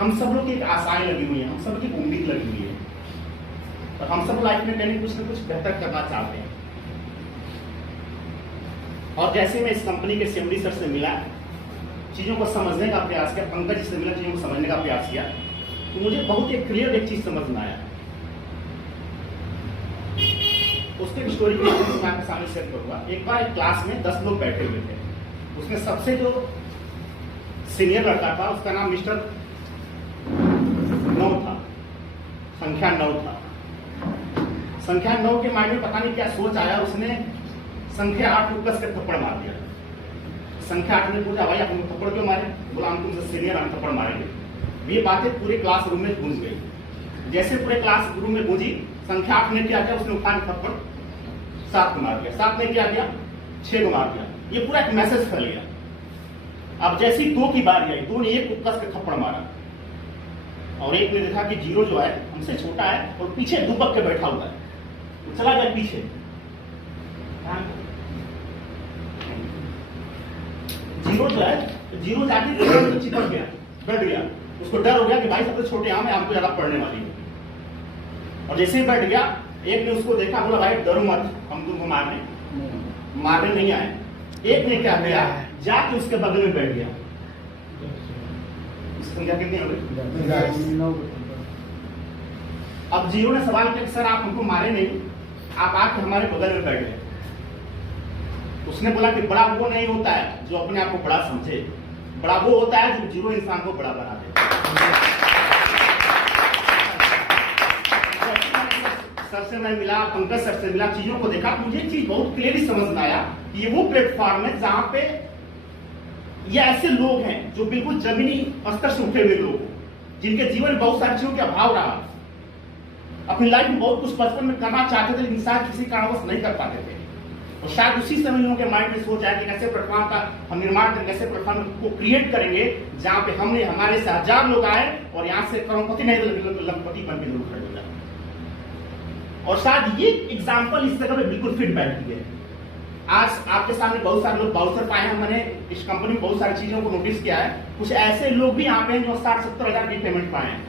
हम सब लोग की एक आशाएं लगी हुई है, हम सब की एक उम्मीद लगी हुई है, और हम सब लाइफ में कहीं कुछ ना कुछ बेहतर करना चाहते हैं। और जैसे मैं इस कंपनी के सीएमडी सर से मिला, चीज़ों को समझने का प्रयास किया, पंकज से मिला, चीज़ों को समझने का प्रयास किया, तो मुझे बहुत एक क्लियर एक चीज़ समझ में आया। उसके स्टोरी को मैं आपके सामने शेयर करूंगा। एक बार एक क्लास में 10 लोग बैठे हुए थे, उसमें सबसे जो सीनियर लड़का था उसका नाम मिस्टर 9 था, संख्या 9 था। संख्या 9 के माइंड में पता नहीं क्या सोच आया, उसने संख्या 8 को कस के थप्पड़ मार दिया। संख्या 8 ने पूछा, भाई आप थप्पड़ क्यों मारे? बोला, हम तुमसे सीनियर, हम थप्पड़ मारेंगे। ये बातें पूरे क्लासरूम में गूंज गई। जैसे पूरे क्लासरूम में गूंजी, संख्या 8 ने क्या किया, उसने उठा के थप्पड़ 7 को मार दिया। 7 ने क्या किया, 6 को मार दिया। ये पूरा एक मैसेज फैल गया। अब जैसी 2 की बारी आई, 2 ने 1 को कस के थप्पड़ मारा, और 1 ने देखा कि 0 जो है हमसे छोटा है और पीछे दुबक के बैठा हुआ है, तो चला गया पीछे। 0 जो है, 0 जाके तो चिपक गया, बैठ गया। उसको डर हो गया कि भाई सबसे छोटे हम हैं, हमको ज्यादा पढ़ने वाली है। और जैसे ही बैठ गया, 1 ने उसको देखा, बोला, भाई डरो मत, हम तुमको मारने नहीं आए। 1 ने क्या किया, जाके उसके बगल में बैठ गया। संख्या कितनी हो गई? अब 0 ने सवाल किया, सर आप हमको मारे नहीं, आप आके हमारे बगल में बैठ गए। उसने बोला कि बड़ा वो नहीं होता है जो अपने आप को बड़ा समझे, बड़ा वो होता है जो 0 इंसान को बड़ा बना दे। सर से मैं मिला, पंकज सर से मिला, चीजों को देखा, मुझे एक चीज बहुत क्लियरली समझ में आया कि ये वो प्लेटफॉर्म है जहां पे ये ऐसे लोग हैं जो बिल्कुल जमीनी स्तर से उठे हुए लोग, जिनके जीवन में बहुत सारी चीजों का अभाव रहा, अपनी लाइफ में बहुत कुछ बचपन में करना चाहते थे लेकिन शायद किसी कारणवश नहीं कर पाते थे। और शायद उसी समय लोगों के माइंड में सोच आया कि कैसे प्लेटफॉर्म का हम निर्माण करें, कैसे प्लेटफॉर्म को क्रिएट करेंगे जहां पे हमने हमारे से 1000 लोग आए और यहाँ से करोड़पति नहीं लखपति बन के लोग खड़े हो जाए। और शायद ये एग्जाम्पल इस जगह पे बिल्कुल फिट बैठती है। आज आपके सामने बहुत सारे लोग बाउंसर पाए हैं, मैंने इस कंपनी में बहुत सारी चीजों को नोटिस किया है। कुछ ऐसे लोग भी यहाँ पे हैं जो 60-70 हजार की पेमेंट पाए हैं।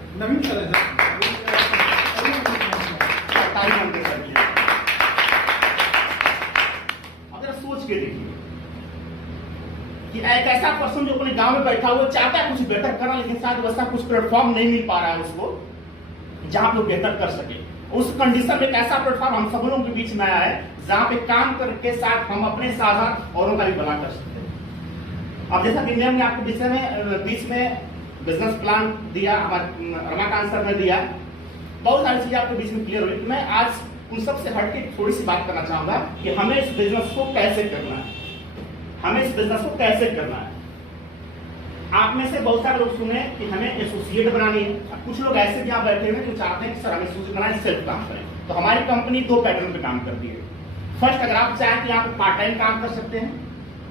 अगर सोच के देखिए कि एक ऐसा पर्सन जो अपने गांव में बैठा हुआ चाहता है कुछ बेहतर करना, लेकिन शायद वैसा कुछ प्लेटफॉर्म नहीं मिल पा रहा है उसको जहां पे बेहतर कर सके। उस कंडीशन में एक ऐसा प्लेटफॉर्म हम सब लोगों के बीच में आया है जहां पे काम करके साथ हम अपने साथ औरों का भी भला कर सकते हैं। अब जैसा कि मैम ने आपके बीच में बिजनेस प्लान दिया, हमारे रमाकांत सर ने दिया, बहुत सारी चीजें आपके बीच में क्लियर हुई। मैं आज उन सब से हटके थोड़ी सी बात करना चाहूंगा कि हमें इस बिजनेस को कैसे करना है, हमें इस बिजनेस को कैसे करना है। आप में से बहुत सारे लोग सुने कि हमें एसोसिएट बनानी है। कुछ लोग ऐसे भी यहाँ बैठे हुए जो चाहते हैं कि सर हमें एसोसिएट बनाए, सेल्फ काम करें। तो हमारी कंपनी 2 पैटर्न पे काम करती है। फर्स्ट, अगर आप चाहें कि आप पार्ट टाइम काम कर सकते हैं,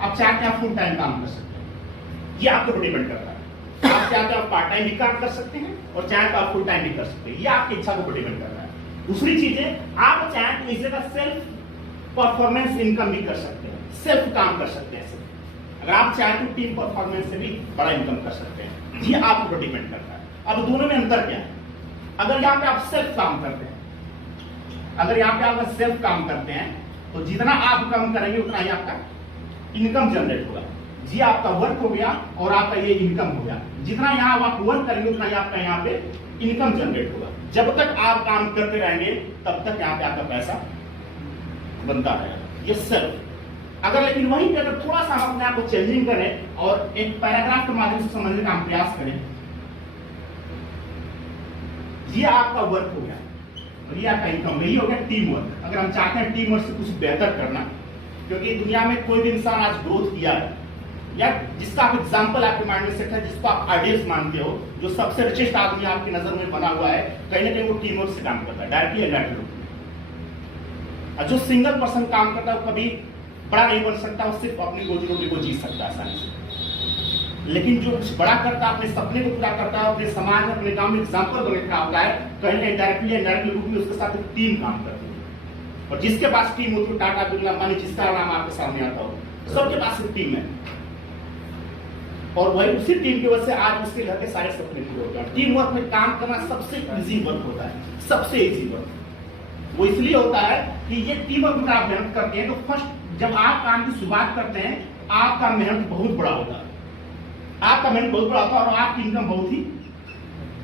आप चाहते हैं आप फुल टाइम काम कर सकते हैं, ये आपके ऊपर डिपेंड करता है। आप चाहते हैं आप पार्ट टाइम भी काम कर सकते हैं और चाहें तो आप फुल टाइम भी कर सकते हैं, ये आपकी इच्छा को डिपेंड करता है। दूसरी चीज है, आप चाहें तो इस जगह सेल्फ परफॉर्मेंस इनकम भी कर सकते हैं, सेल्फ काम कर सकते हैं। अगर आप चाहें तो टीम परफॉर्मेंस से भी बड़ा इनकम कर सकते हैं, ये आपके ऊपर डिपेंड करता है। अब दोनों में अंतर क्या है? अगर यहाँ पे आप सेल्फ काम करते हैं, अगर यहाँ पे आप सेल्फ काम करते हैं तो जितना आप काम करेंगे उतना ही आपका इनकम जनरेट होगा। जी आपका वर्क हो गया और आपका ये इनकम हो गया। जितना यहाँ आप वर्क करेंगे उतना ही आपका यहाँ पे इनकम जनरेट होगा। जब तक आप काम करते रहेंगे तब तक यहाँ पे आपका पैसा बनता रहेगा, ये सेल्फ। अगर लेकिन वहीं पे अगर थोड़ा सा हम अपने आप को चेंजिंग करें और एक पैराग्राफ के माध्यम से समझने का हम प्रयास करें, ये आपका वर्क हो गया और ये आपका इनकम, यही हो गया टीम वर्क। अगर हम चाहते हैं टीम वर्क से कुछ बेहतर करना, क्योंकि दुनिया में कोई भी इंसान आज ग्रोथ किया है या जिसका आप एग्जाम्पल आपके माइंड में सेट है, जिसको आप आइडियल्स मानते हो, जो सबसे रिचेस्ट आदमी आपकी नजर में बना हुआ है, कहीं ना कहीं वो टीम वर्क से काम करता है, डायरेक्टली या इनडायरेक्टली। और जो सिंगल पर्सन काम करता है वो कभी बड़ा नहीं बन सकता, वो सिर्फ अपनी रोजी रोटी को जी सकता है आसानी से। लेकिन जो कुछ बड़ा करता है, अपने सपने को पूरा करता है, अपने समाज में, अपने गांव में एग्जाम्पल बनने का होता है, कहीं ना डायरेक्टली या डायरेक्टली रूप में उसके साथ एक टीम काम करती है। और जिसके पास टीम होती है, टाटा बिरला अंबानी, जिसका नाम आपके सामने आता हो, सबके पास एक टीम है। और वही उसी टीम की वजह से आज उसके घर के सारे सपने पूरे होते हैं। टीम वर्क में काम करना सबसे इजी वर्क होता है, सबसे इजी वर्क। वो इसलिए होता है कि ये टीम वर्क में आप मेहनत करते हैं तो फर्स्ट जब आप काम की शुरुआत करते हैं आपका मेहनत बहुत बड़ा होता है, आपका मेहनत बहुत बड़ा होता है और आपकी इनकम बहुत ही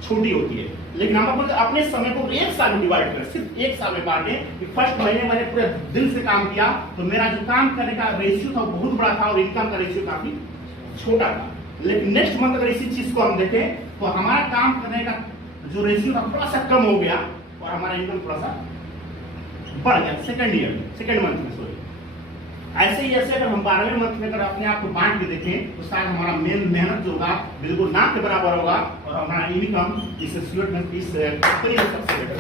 छोटी होती है। लेकिन हम अपने समय को एक साल में डिवाइड करें, सिर्फ एक साल में बांटें कि फर्स्ट महीने मैंने पूरे दिल से काम किया तो मेरा जो काम करने का रेशियो था वो बहुत बड़ा था और इनकम का रेशियो काफी छोटा था। लेकिन नेक्स्ट मंथ अगर इसी चीज को हम देखें तो हमारा काम करने का जो रेशियो था थोड़ा सा कम हो गया और हमारा इनकम थोड़ा सा बढ़ गया सेकेंड मंथ में। सॉरी, ऐसे ही ऐसे अगर हम 12वें मंथ में अगर अपने आप को बांट के देखें तो शायद हमारा मेहनत जो होगा बिल्कुल ना के बराबर होगा और हमारा इनकम इस कंपनी में सबसे बेटर।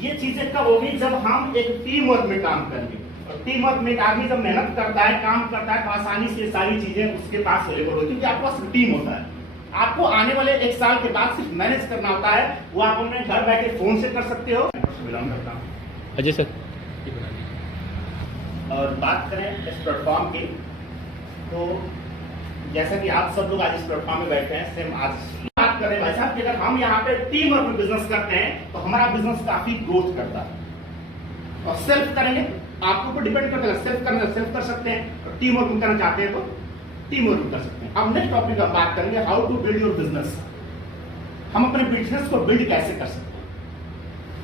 ये चीजें कब होगी? जब हम एक टीम वर्क में काम करेंगे। और टीम वर्क में एक आदमी जब मेहनत करता है, काम करता है तो आसानी से सारी चीजें उसके पास अवेलेबल होती है क्योंकि आपके पास टीम होता है। आपको आने वाले एक साल के बाद सिर्फ मैनेज करना होता है, वो आप अपने घर बैठे फोन से कर सकते हो। अजय सर, और बात करें इस प्लेटफॉर्म की तो जैसा कि आप सब लोग आज इस प्लेटफॉर्म में बैठे हैं, सेम आज बात करें भाई साहब कि अगर हम यहाँ पे टीम वर्क में बिजनेस करते हैं तो हमारा बिजनेस काफी ग्रोथ करता है। और सेल्फ करेंगे, आपके ऊपर डिपेंड करता है, सेल्फ करना सेल्फ कर सकते हैं और टीम वर्क करना चाहते हैं तो टीम वर्क कर सकते हैं। अब नेक्स्ट टॉपिक हम बात करेंगे how to build your business. हम अपने बिजनेस को बिल्ड कैसे कर सकते हैं?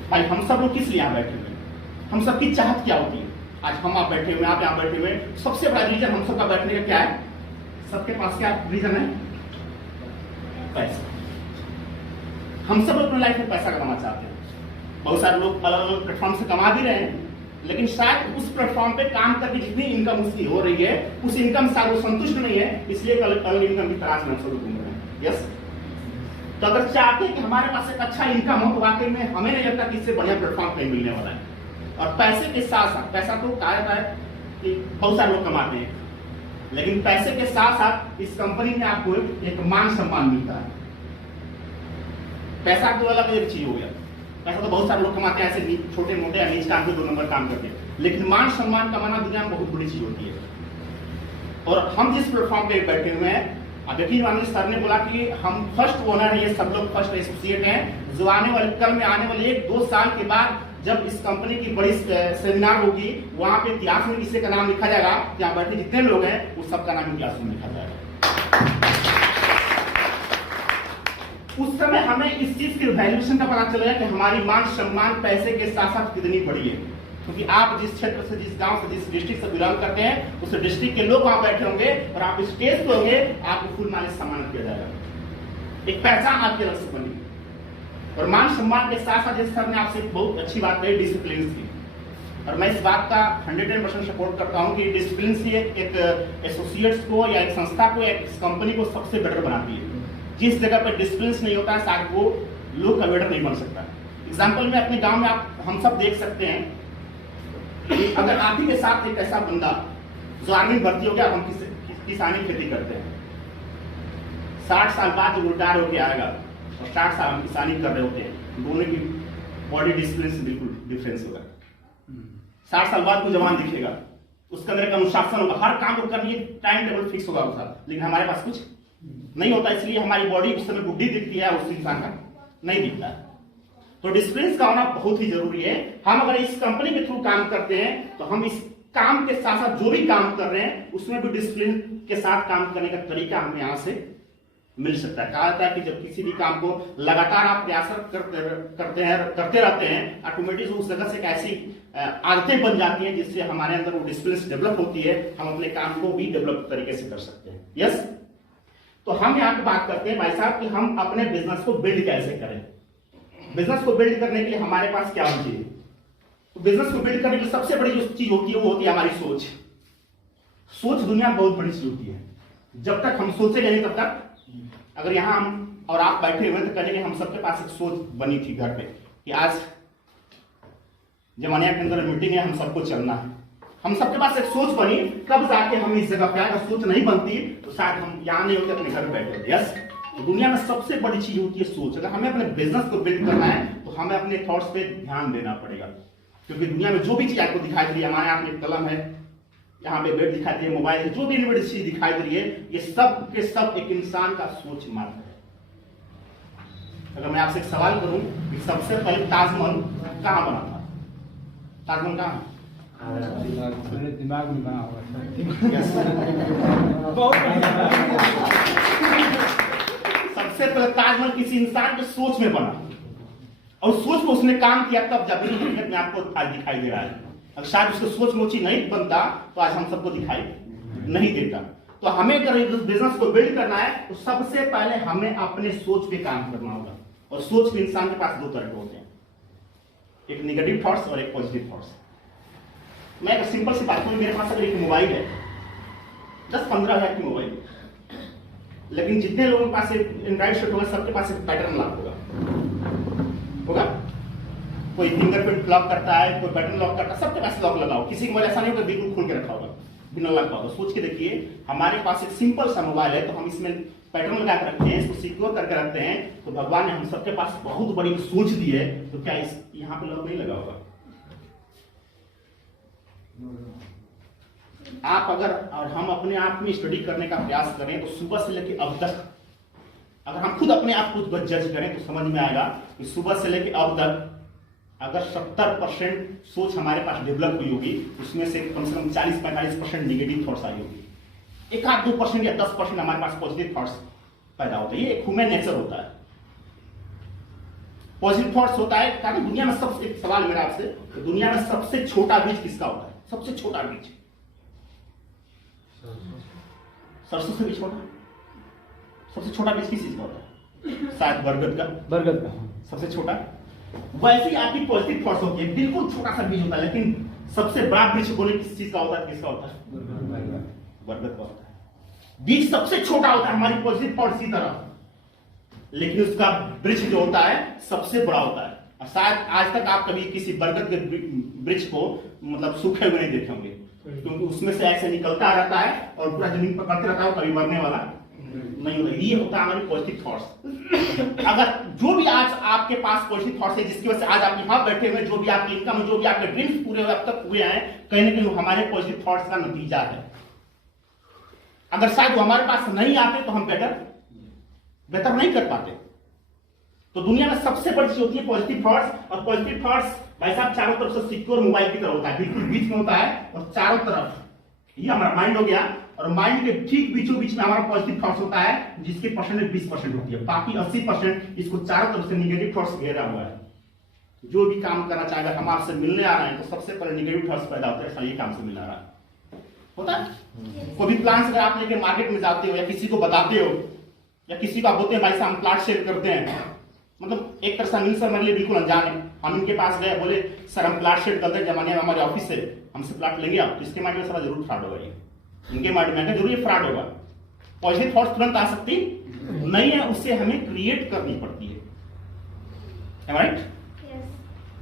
भाई हम सब लोग किस लिए यहाँ बैठे हुए हैं? हम सबकी चाहत क्या होती है? आज हम आप बैठे हुए, आप यहाँ बैठे हुए, सबसे बड़ा रीजन हम सबका बैठने का क्या है? सबके पास क्या रीजन है? पैसा। हम सब अपने लाइफ में पैसा कमाना चाहते हैं। बहुत सारे लोग अलग अलग प्लेटफॉर्म से कमा भी रहे हैं, लेकिन शायद उस प्लेटफॉर्म पे काम करके जितनी इनकम उसकी हो रही है उस इनकम से वो संतुष्ट नहीं है, इसलिए अलग इनकम की तलाश में सब घूम रहे हैं। यस, तो अगर चाहते हैं कि हमारे पास एक अच्छा इनकम हो तो वाकई में हमें नहीं लगता कि इससे बढ़िया प्लेटफॉर्म कहीं मिलने वाला है। और पैसे के साथ साथ, पैसा तो कहा जाता है कि बहुत सारे लोग कमाते हैं, लेकिन पैसे के साथ साथ इस कंपनी में आपको एक मान सम्मान मिलता है। पैसा तो अलग एक चीज हो गया, पैसा तो बहुत सारे लोग कमाते हैं ऐसे छोटे मोटे या नीच काम के 2 नंबर काम करके, लेकिन मान सम्मान कमाना दुनिया में बहुत बड़ी चीज होती है। और हम जिस प्लेटफॉर्म पे बैठे हुए हैं, अब यकीन मानिए सर ने बोला कि हम फर्स्ट ओनर है, ये सब लोग फर्स्ट एसोसिएट हैं, जो आने वाले कल में आने वाले 1-2 साल के बाद जब इस कंपनी की बड़ी सेमिनार होगी वहां पे इतिहास में किसी का नाम लिखा जाएगा, यहाँ बैठे जितने लोग हैं वो सबका नाम इतिहास में लिखा जाएगा। उस समय हमें इस चीज की वैल्यूएशन का पता चलेगा कि हमारी मान सम्मान पैसे के साथ साथ कितनी बड़ी है। क्योंकि आप जिस क्षेत्र से, जिस गांव से, जिस डिस्ट्रिक्ट से बिलोंग करते हैं, उस डिस्ट्रिक्ट के लोग वहां बैठे होंगे और आप स्टेज पे होंगे, आपको फुल मालिश सम्मानित किया जाएगा, एक पहचान आपकी अलग से बनी। और मान सम्मान के साथ साथ सर ने आपसे बहुत अच्छी बात कही डिसिप्लिन की, और मैं इस बात का 110% सपोर्ट करता हूं कि डिसिप्लिन से एक एसोसिएट्स को या एक संस्था को, एक कंपनी को सबसे बेटर बनाती है। जिस जगह पर डिसिप्लिन नहीं होता है शायद वो लोग का बेटर नहीं बन सकता। एग्जाम्पल में अपने गांव में आप हम सब देख सकते हैं कि अगर आप ही के साथ एक ऐसा बंदा जो आर्मी भर्ती हो गया, हम किसानी खेती करते हैं, 60 साल बाद जब रिटायर होके आएगा और 60 साल हम किसानी कर रहे होते हैं, दोनों की बॉडी डिसिप्लिन से बिल्कुल डिफरेंस होगा। 60 साल बाद कोई जवान दिखेगा, उसके अंदर एक अनुशासन होगा, हर काम को करने टाइम टेबल फिक्स होगा उसका, लेकिन हमारे पास कुछ नहीं होता, इसलिए हमारी बॉडी उस समय बुद्धि दिखती है, उस इंसान का नहीं दिखता है। तो डिसिप्लिन का होना बहुत ही जरूरी है। हम अगर इस कंपनी के थ्रू काम करते हैं तो हम इस काम के साथ साथ जो भी काम कर रहे हैं उसमें भी डिसिप्लिन के साथ काम करने का तरीका हमें यहाँ से मिल सकता है। कहा जाता है कि जब किसी भी काम को लगातार आप प्रयास करते रहते हैं, ऑटोमेटिक उस जगह से एक ऐसी आदतें बन जाती हैं जिससे हमारे अंदर वो डिसिप्लिन डेवलप होती है, हम अपने काम को भी डेवलप तरीके से कर सकते हैं। यस, तो हम यहाँ पे बात करते हैं भाई साहब कि हम अपने बिजनेस को बिल्ड कैसे करें। बिजनेस को बिल्ड करने के लिए हमारे पास क्या होना चाहिए? तो बिजनेस को बिल्ड करने की सबसे बड़ी जो चीज होती है वो होती है हमारी सोच। सोच दुनिया में बहुत बड़ी चीज होती है। जब तक हम सोचेंगे नहीं तब तक, अगर यहाँ हम और आप बैठे हुए तो कहेंगे हम सबके पास एक सोच बनी थी घर पे कि आज जमानिया के अंदर मीटिंग है, हम सबको चलना है, हम सबके पास एक सोच बनी, कब जाके हम इस जगह पे आए। सोच नहीं बनती तो शायद हम यहाँ नहीं होते, अपने घर बैठे होते। यस, दुनिया में सबसे बड़ी चीज होती है सोच। अगर हमें अपने बिजनेस को बिल्ड करना है तो हमें अपने थॉट्स पे ध्यान देना पड़ेगा, क्योंकि दुनिया में जो भी चीज आपको दिखाई दे रही है, हमारे हाथ में कलम है, यहाँ पे बेड दिखाई दे, मोबाइल, जो भी इनोवेटिव चीज दिखाई दे रही है, ये सब के सब एक इंसान का सोच मात्र है। अगर मैं आपसे एक सवाल करूं कि सबसे पहले ताजमहल कहाँ बना था? ताजमहल कहाँ? दिमाग में बना हुआ सबसे पहले ताजमहल किसी इंसान के सोच में बना, और सोच में उसने काम किया, तब जब दुनिया में आपको आज दिखाई दे रहा है। अगर शायद उसके सोच में वो चीज नहीं बनता तो आज हम सबको दिखाई नहीं देता। तो हमें अगर इस बिजनेस को बिल्ड करना है तो सबसे पहले हमें अपने सोच पे काम करना होगा। और सोच के इंसान के पास दो तरह के होते हैं, एक नेगेटिव थॉट्स और एक पॉजिटिव थॉट्स। मैं एक सिंपल सी बात करूं, मेरे पास अगर एक मोबाइल है 10-15 हज़ार की मोबाइल, लेकिन जितने लोगों के पास एंड्रॉइड सेट होगा सबके पास एक पैटर्न लॉक होगा। कोई फिंगरप्रिंट लॉक करता है, कोई बटन लॉक करता है, सबके पास लॉक लगा हो। किसी की मोबाइल ऐसा नहीं होगा बिल्कुल खोल के रखा होगा, बिना लॉक का होगा। सोच के देखिए, हमारे पास एक सिंपल सा मोबाइल है तो हम इसमें पैटर्न लगा के रखते हैं, इसको सिक्योर करके रखते हैं। तो भगवान ने हम सबके पास बहुत बड़ी सोच दी है, तो क्या इस यहाँ पे लॉक नहीं लगा होगा? आप अगर और हम अपने आप में स्टडी करने का प्रयास करें तो सुबह से लेकर अब तक, अगर हम खुद अपने आप को जज करें तो समझ में आएगा कि सुबह से लेकर अब तक अगर 70% सोच हमारे पास डेवलप हुई होगी, उसमें से कम 40-45% नेगेटिव थॉट्स आई होगी। 1-2% या 10% हमारे पास पॉजिटिव थॉट्स पैदा होते हैं। ये एक ह्यूमन नेचर होता है। पॉजिटिव थॉट्स होता है कारण दुनिया में सबसे, एक सवाल मेरा आपसे, दुनिया में सबसे छोटा बीज किसका होता है? सबसे छोटा बीज सरसों से भी छोटा। सबसे छोटा बीज किस चीज का होता है? शायद बरगद का सबसे छोटा। वैसे ही आपकी पॉजिटिव थॉट्स होती है, बिल्कुल छोटा सा बीज होता है, लेकिन सबसे बड़ा बीज बोले किस चीज का होता है? किसका होता है? बरगद का होता है। बीज सबसे छोटा होता है हमारी पॉजिटिव थॉट्स की तरह, लेकिन उसका वृक्ष जो होता है सबसे बड़ा होता है। और शायद आज तक आप कभी किसी बरगद के वृक्ष को मतलब सूखे हुए नहीं देखे होंगे, क्योंकि उसमें से ऐसे निकलता रहता है और पूरा जमीन पकड़ते रहता है, कभी मरने वाला नहीं होता। ये होता है हमारी पॉजिटिव थॉट्स। अगर जो भी आज आपके पास पॉजिटिव थॉट्स है, जिसकी वजह से आज आप यहाँ बैठे हुए, जो भी आपकी इनकम, जो भी आपके ड्रीम्स पूरे हुए अब तक हुए हैं, कहीं ना कहीं हमारे पॉजिटिव थॉट्स का नतीजा है। अगर शायद वो हमारे पास नहीं आते तो हम बेटर नहीं कर पाते। तो दुनिया में सबसे बड़ी चीज होती है पॉजिटिव थॉट्स। और पॉजिटिव थॉट्स भाई साहब चारों तरफ से सिक्योर मोबाइल की तरह होता है, बिल्कुल बीच में होता है और चारों तरफ, ये हमारा माइंड हो गया। और माइंड के ठीक बीचों बीच में हमारा पॉजिटिव थॉट्स होता है, जिसकी परसेंटेज 20% होती है। बाकी 80% इसको चारों तरफ से नेगेटिव थॉट्स घेरा हुआ है। जो भी काम करना चाहेगा, हम आपसे मिलने आ रहे हैं तो सबसे पहले नेगेटिव थॉट्स पैदा होते हैं, ये काम से मिलना रहा होता है। कोई भी प्लान्स अगर आप लेके मार्केट में जाते हो या किसी को बताते हो, या किसी को आप बोलते हैं भाई साहब हम प्लाट शेयर करते हैं, मतलब एक तरह से अनिल सर मेरे लिए बिल्कुल अनजान है। हम इनके पास गए, बोले सर हम प्लाट शेयर करते हैं, जमाने में हमारे ऑफिस से हमसे प्लाट लेंगे आप, तो इसके माइंड में सर जरूर फ्रॉड होगा। ये इनके माइंड में जरूर ये फ्रॉड होगा। पॉजिटिव थॉट्स तुरंत आ सकती नहीं है, उससे हमें क्रिएट करनी पड़ती है, राइट?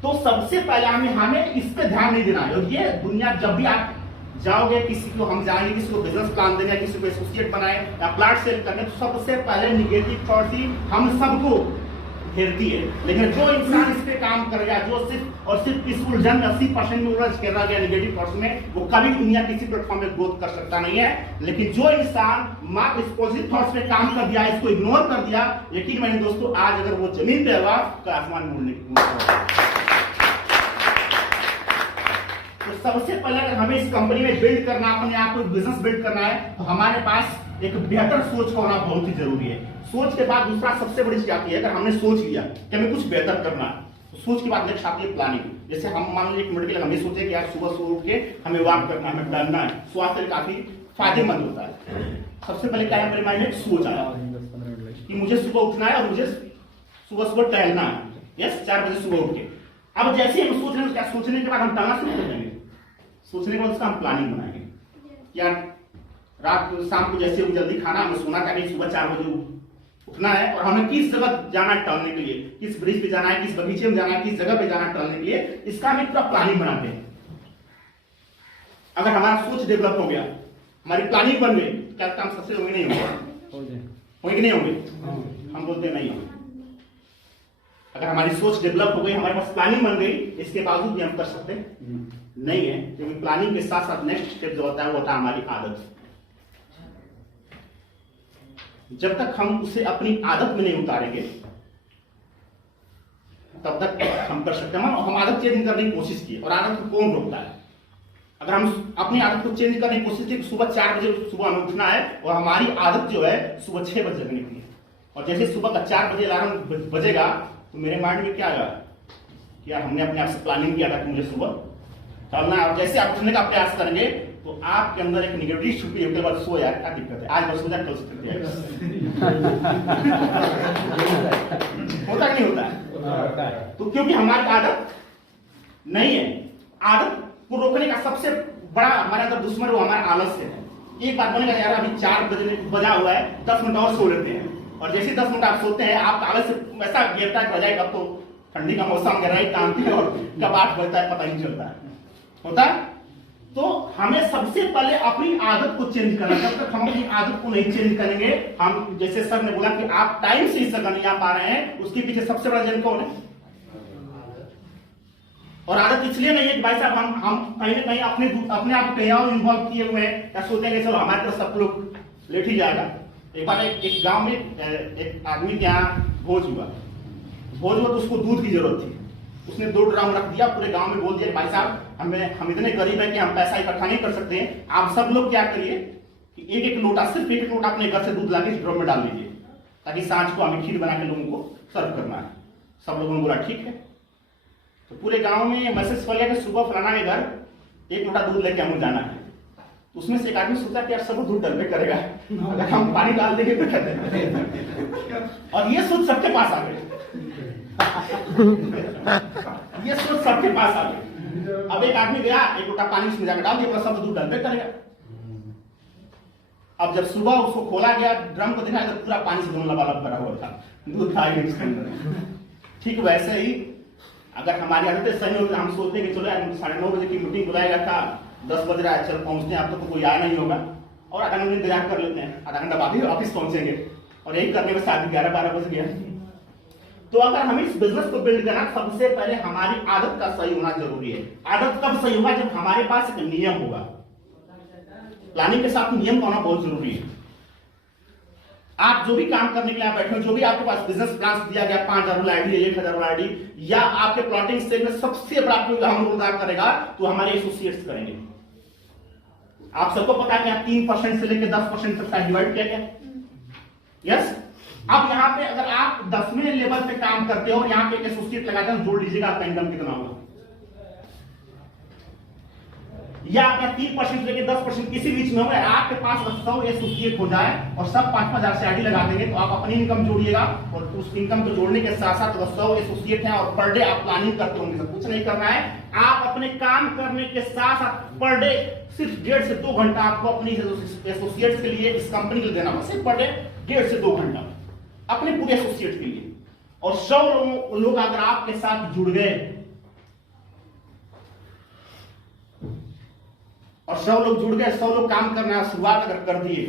तो सबसे पहले हमें इस पे ध्यान नहीं देना है। और ये दुनिया, जब भी आप जाओगे, किसी को हम जाएंगे, किसी को बिजनेस प्लान देंगे, किसी को एसोसिएट बनाए या प्लाट सेल करने, तो सबसे पहले निगेटिव थॉट्स ही हम सबको घेरती है। लेकिन जो इंसान इस पे काम करेगा, जो सिर्फ और सिर्फ इस उलझन में 80% में उलझ कर रह गया नेगेटिव थॉट्स में, वो कभी दुनिया किसी प्लेटफॉर्म में ग्रोथ कर सकता नहीं है। लेकिन जो इंसान मात्र इस पॉजिटिव थॉट्स पे काम कर दिया, इसको इग्नोर कर दिया, यकीन मानिए दोस्तों, आज अगर वो जमीन पे होगा तो आसमान में उड़ने की। तो सबसे पहले अगर हमें इस कंपनी में बिल्ड करना, अपने आप को बिजनेस बिल्ड करना है, तो हमारे पास एक बेहतर सोच का होना बहुत ही जरूरी है। सोच के बाद दूसरा सबसे बड़ी चीज आती है, अगर हमने सोच लिया कि हमें कुछ बेहतर करना है, तो सोच के बाद नेक्स्ट आती है प्लानिंग। जैसे हम मान लीजिए एक मेडिकल, हमें सोचे कि यार सुबह उठ के हमें वॉक करना है, हमें टहलना है, स्वास्थ्य के लिए काफी फायदेमंद होता है। सबसे पहले क्या है, मेरे माइंड में सोच आया कि मुझे सुबह उठना है और मुझे सुबह टहलना है। यस, 4 बजे सुबह उठ के। अब जैसे हम सोच रहे हैं, क्या सोचने के बाद हम टहलना शुरू कर देंगे। सोचने के बाद उसका हम प्लानिंग बनाएंगे। यार रात को, शाम को जैसे जल्दी खाना, हमें सोना चाहिए, सुबह 4 बजे उठना है, और हमें किस जगह जाना है टहलने के लिए, किस ब्रिज पे जाना है, किस बगीचे में जाना है, किस जगह पे जाना है टहलने के लिए, इसका हम पूरा प्लानिंग बनाते हैं। अगर हमारा सोच डेवलप हो गया, हमारी प्लानिंग बन गई, क्या काम सक्सेस होंगे? नहीं होंगे? होंगे कि नहीं होंगे? हम बोलते हैं नहीं होंगे। अगर हमारी सोच डेवलप हो गई, हमारे पास प्लानिंग बन गई, इसके बावजूद भी हम कर सकते नहीं है, क्योंकि प्लानिंग के साथ साथ नेक्स्ट स्टेप जो होता है वो होता है हमारी आदत। जब तक हम उसे अपनी आदत में नहीं उतारेंगे तब तक हम कर सकते हैं। हम आदत चेंज करने की कोशिश की, और आदत को कौन रोकता है? अगर हम अपनी आदत को चेंज करने की कोशिश की, सुबह 4 बजे सुबह हमें उठना है, और हमारी आदत जो है सुबह 6 बजे जगने की है, और जैसे सुबह का 4 बजे अलार्म बजेगा तो मेरे माइंड में क्या आएगा कि यार हमने अपने आप से प्लानिंग किया था कि मुझे सुबह चलना है, और जैसे आप उठने का प्रयास करेंगे तो आपके अंदर एक निगेटिव छुपी है, बाद सो यार क्या दिक्कत है, आज बस हो जाए कल से होता नहीं होता है? तो क्योंकि हमारी आदत नहीं है। आदत को रोकने का सबसे बड़ा हमारे अंदर दुश्मन वो हमारा आलस है। एक बात बोलेगा यार अभी 4 बजे बजा हुआ है, 10 मिनट और सो लेते हैं, और जैसे 10 मिनट आप सोते हैं आप आलस से ऐसा गिरता है बजाए, कब तो ठंडी का मौसम गहराई तानती है और कब 8 बजता है पता नहीं चलता है, होता है। तो हमें सबसे पहले अपनी आदत को चेंज करना। जब तक हम अपनी आदत को नहीं चेंज करेंगे, हम जैसे सर ने बोला कि आप टाइम से इस जगह नहीं आ पा रहे हैं, उसके पीछे सबसे बड़ा रीजन कौन है? और आदत इसलिए नहीं है कि भाई साहब हम कहीं ना कहीं अपने आप कहीं और इन्वॉल्व किए हुए हैं, या सोचते हैं चलो हमारे तरफ सब लोग लेट ही जाएगा। एक बार एक गांव में एक आदमी के यहाँ भोज हुआ तो उसको दूध की जरूरत थी। उसने 2 ड्रम रख दिया, पूरे गांव में बोल दिया भाई साहब हम इतने गरीब हैं कि हम पैसा इकट्ठा नहीं कर सकते हैं, आप सब लोग क्या करिए कि एक लोटा, सिर्फ एक लोटा अपने घर से दूध लाके इस ड्रम में डाल लीजिए, ताकि सांझ को हमें खीर बना के लोगों को सर्व करना है। सब लोगों ने बोला ठीक है। तो पूरे गांव में मैसेज कर लिया कि सुबह फलाना के घर 1 लोटा दूध लेके हमें जाना है। तो उसमें से एक आदमी सोचा कि यार सब दूध डलवे करेगा, अगर हम पानी डाल देंगे तो कहते, और ये सोच सबके पास आ गई। ये सोच सबके पास आ गई। अब एक आदमी गया, 1 लोटा पानी उसमें जाकर डाल दिया, सब दूध डलवे करेगा। अब जब सुबह उसको खोला गया, ड्रम को देखा तो पूरा पानी से दोनों लबालब भरा हुआ था, दूध था ही उसके अंदर। ठीक वैसे ही अगर हमारी आदतें सही होती, हम सोचते हैं कि चलो यार 9:30 बजे की मीटिंग बुलाएगा था, 10 बज रहा है, चल पहुंचते हैं, अब तक तो कोई आया नहीं होगा, और आधा घंटा इंतजार कर लेते हैं, आधा घंटा बाद ही ऑफिस पहुंचेंगे, और यही करने में शायद 11-12 बज गया। तो अगर हम इस बिजनेस को बिल्ड करना, सबसे पहले हमारी आदत का सही होना जरूरी है। आदत कब सही होगा? जब हमारे पास एक नियम होगा। प्लानिंग के साथ नियम होना बहुत जरूरी है। आप जो भी काम करने के लिए आप बैठे हो, जो भी आपके पास बिजनेस प्लान दिया गया, 5,000 वाला आईडी, 1,000 वाला आईडी, या आपके प्लॉटिंग स्टेज में सबसे बड़ा हम रोल अदा करेगा तो हमारे एसोसिएट्स करेंगे। आप सबको पता है कि आप 3% से लेकर 10% तक डिवाइड किया गया। यस। अब यहाँ पे अगर आप 10वें लेवल पे काम करते हो और यहाँ पे एक एसोसिएट लगाते हैं, जोड़ लीजिएगा आपका इनकम कितना होगा। या आपका 3% लेके 10% किसी बीच में होगा, आपके पास 100 एसोसिएट हो जाए और सब 5,000 से आईडी लगा देंगे, तो आप अपनी इनकम जोड़िएगा, और उस इनकम को जोड़ने के साथ साथ 100 एसोसिएट हैं, और पर डे आप प्लानिंग करते होंगे, सब कुछ नहीं करना है। आप अपने काम करने के साथ साथ पर डे सिर्फ 1.5 से 2 घंटा आपको अपनी एसोसिएट्स के लिए, इस कंपनी को देना होगा, सिर्फ पर डे 1.5 से 2 घंटा अपने पूरे एसोसिएट के लिए। और 100 लोग अगर आपके साथ जुड़ गए, और 100 लोग जुड़ गए, 100 लोग काम करना शुरुआत अगर कर दिए,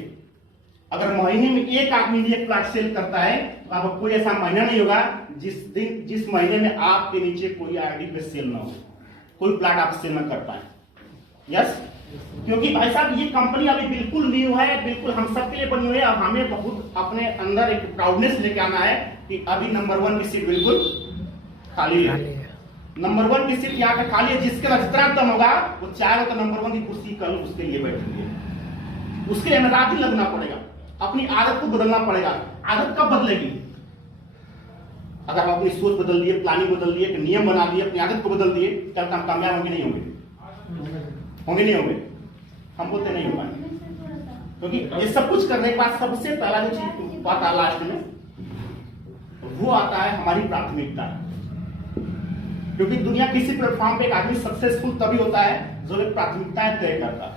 अगर महीने में एक आदमी भी एक प्लाट सेल करता है, तो आपको कोई ऐसा महीना नहीं होगा जिस महीने में आपके नीचे कोई आईडी पे सेल ना हो, कोई प्लाट आप सेल ना कर पाए। यस। क्योंकि भाई साहब ये कंपनी अभी बिल्कुल न्यू है, बिल्कुल हम सबके लिए बनी हुई है, और हमें बहुत अपने अंदर एक प्राउडनेस लेके आना है कि अभी नंबर 1 की सीट बिल्कुल खाली है। नंबर 1 की सीट यहाँ पे खाली है। जिसके पास जितना दम होगा वो चाहेगा तो नंबर 1 की कुर्सी कल उसके लिए बैठेंगे। उसके लिए रात ही लगना पड़ेगा, अपनी आदत को बदलना पड़ेगा। आदत कब बदलेगी? अगर हम अपनी सोच बदल दिए, प्लानिंग बदल दिए, नियम बना दिए, अपनी आदत को बदल दिए, कल हम कामयाब होंगे नहीं होंगे? होंगे नहीं होंगे? हम बोलते नहीं होगा, क्योंकि ये सब कुछ करने के बाद सबसे पहला जो चीज आता है लास्ट में, वो आता है हमारी प्राथमिकता। क्योंकि दुनिया किसी प्लेटफॉर्म पे एक आदमी सक्सेसफुल तभी होता है जो एक प्राथमिकताएं तय करता है।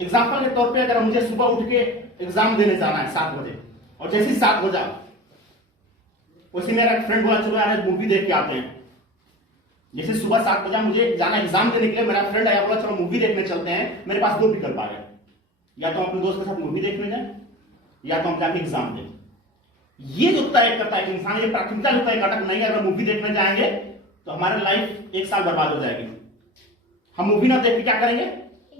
एग्जाम्पल के तौर पे अगर मुझे सुबह उठ के एग्जाम देने जाना है 7 बजे, और जैसे ही 7 बजा उसी मेरा एक फ्रेंड बोला चलो यार मूवी देख के आते हैं। जैसे सुबह 7 बजा मुझे जाना एग्जाम देने के लिए, मेरा फ्रेंड आया बोला चलो मूवी देखने चलते हैं। मेरे पास 2 विकल्प आ गए, या तो अपने दोस्त के साथ मूवी देखने जाए, या तो हम जाके एग्जाम दें। ये जो तय करता है कि इंसान, ये प्राथमिकता जो तय करता है नहीं, अगर मूवी देखने जाएंगे तो हमारी लाइफ 1 साल बर्बाद हो जाएगी, हम मूवी ना देख के क्या करेंगे,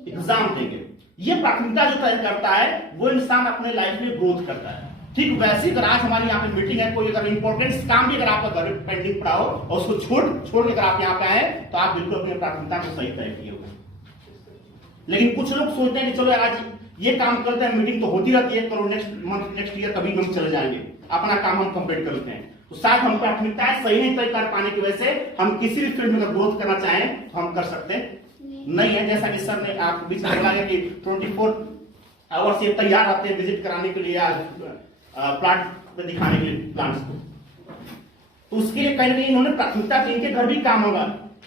एग्जाम देंगे। ये प्राथमिकता जो तय करता है वो इंसान अपने लाइफ में ग्रोथ करता है। ठीक वैसे अगर आज हमारी यहाँ पे मीटिंग है, कोई अगर इंपॉर्टेंट काम भी अगर आपका घर पेंडिंग पड़ा हो और उसको छोड़ के अगर आप यहाँ पे आए तो आप बिल्कुल अपनी प्राथमिकता को सही तय किए होगा। लेकिन कुछ लोग सोचते हैं कि चलो यार आज ये काम करते हैं, मीटिंग तो होती रहती है, करो नेक्स्ट मंथ नेक्स्ट ईयर कभी हम चले जाएंगे, अपना काम हम कंप्लीट कर लेते हैं। तो शायद हम प्राथमिकताएं सही नहीं तय कर पाने की वजह से हम किसी भी फील्ड में अगर ग्रोथ करना चाहें तो हम कर सकते नहीं है। जैसा कि सर ने आप बीच में बताया कि 24 आवर्स ये तैयार रहते हैं विजिट कराने के लिए, प्लांट पे दिखाने के लिए प्लांट्स को, तो उसके लिए कहीं ना कहीं इन्होंने प्राथमिकता दी। इनके घर भी काम होगा,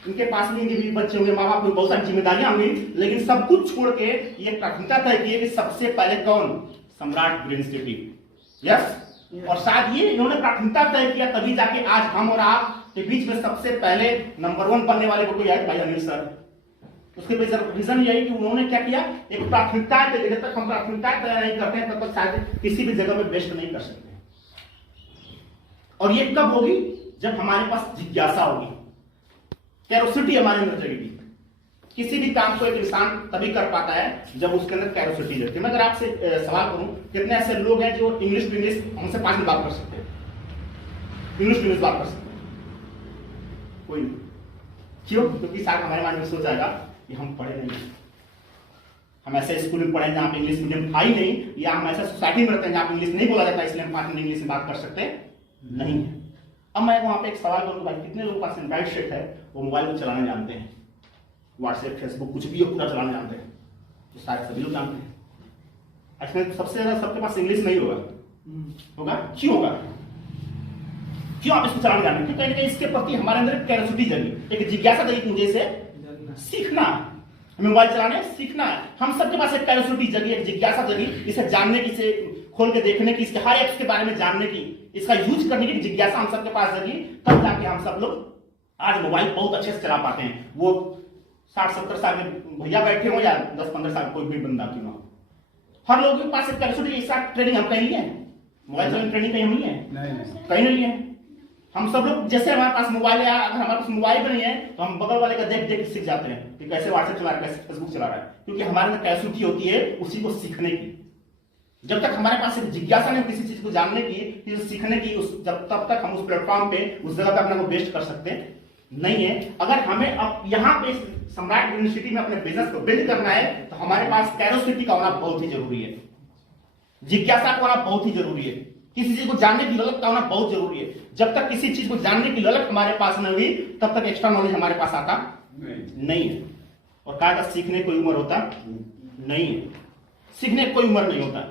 इनके पास भी इनके भी बच्चे होंगे, माँ बाप को बहुत सारी जिम्मेदारियां होंगी, लेकिन सब कुछ छोड़ के ये प्राथमिकता तय की है कि सबसे पहले कौन, सम्राट ग्रीन सिटी। यस, और शायद ये इन्होंने प्राथमिकता तय किया तभी जाके आज हम और आप के बीच में सबसे पहले नंबर 1 बनने वाले को कोई आए भाई अनिल सर। उसके पीछे रीजन यही कि उन्होंने क्या किया, एक प्राथमिकता तय, जब तक हम प्राथमिकता तय नहीं करते हैं तब तक शायद किसी भी जगह में बेस्ट नहीं कर सकते। और ये कब होगी, जब हमारे पास जिज्ञासा होगी, कैरोसिटी हमारे अंदर जगेगी। किसी भी काम को एक इंसान तभी कर पाता है जब उसके अंदर कैरोसिटी रहती है। मैं अगर आपसे सवाल करूं, कितने ऐसे लोग हैं जो इंग्लिश टू इंग्लिश हमसे 5 मिनट बात कर सकते हैं, इंग्लिश टू इंग्लिश बात कर सकते हैं? कोई नहीं। क्यों? क्योंकि शायद हमारे माइंड में सोच आएगा कि हम पढ़े नहीं, हम ऐसे स्कूल में पढ़े जहां पे इंग्लिश मीडियम था ही नहीं, या हम ऐसा सोसाइटी में रहते हैं जहां पे इंग्लिश नहीं बोला जाता, इसलिए हम 5 मिनट इंग्लिश में बात कर सकते नहीं है। अब मैं वहां पे एक सवाल करूं, भाई कितने लोगों के पास एंड्रॉइड सेट है, वो मोबाइल को चलाने जानते हैं, व्हाट्सएप फेसबुक कुछ भी पूरा चलाने जानते हैं? तो शायद सभी लोग जानते हैं। इसमें सबसे ज्यादा सबके पास इंग्लिश नहीं होगा। क्यों होगा? क्यों आप इसको चलाने जानते हैं? कहीं ना कहीं इसके प्रति हमारे अंदर कैरोसिटी जगी, एक जिज्ञासा जगी कि मुझे इसे सीखना, हमें मोबाइल चलाने सीखना है। हम सबके पास एक कैरोसिटी जगी, एक जिज्ञासा जगी, इसे जानने की, इसे खोल के देखने की, इसके हर एप्स के बारे में जानने की, इसका यूज करने की जिज्ञासा हम सबके पास जगी, तब जाके हम सब लोग आज मोबाइल बहुत अच्छे से चला पाते हैं। वो 60-70 साल के भैया बैठे हो या 10-15 साल कोई भी बंदा क्यों ना हो, हर लोगों के पास एक कैपेसिटी। एक साथ ट्रेनिंग हम कहीं लिए हैं, मोबाइल चलाने ट्रेनिंग कहीं हम लिए हैं? कहीं नहीं लिए। हम सब लोग जैसे हमारे पास मोबाइल है, अगर हमारे पास मोबाइल भी नहीं है तो हम बगल वाले का देख देख सीख जाते हैं कि कैसे व्हाट्सएप चला रहा है, कैसे फेसबुक चला रहा है, क्योंकि हमारे अंदर कैपेसिटी होती है उसी को सीखने की। जब तक हमारे पास एक जिज्ञासा नहीं किसी चीज को जानने की, किसी सीखने की, जब तब तक हम उस प्लेटफॉर्म पे, उस जगह पे अपने को बेस्ट कर सकते नहीं है। अगर हमें अब यहाँ पे सम्राट यूनिवर्सिटी में अपने बिजनेस को बिल्ड करना है तो हमारे पास कैरोसिटी का होना बहुत ही जरूरी है, जिज्ञासा का होना बहुत ही जरूरी है, किसी चीज को जानने की ललक का होना बहुत जरूरी है। जब तक किसी चीज को जानने की ललक हमारे पास नहीं हुई तब तक एक्स्ट्रा नॉलेज हमारे पास आता नहीं है। और कहा था सीखने कोई उम्र होता नहीं है, सीखने कोई उम्र नहीं होता।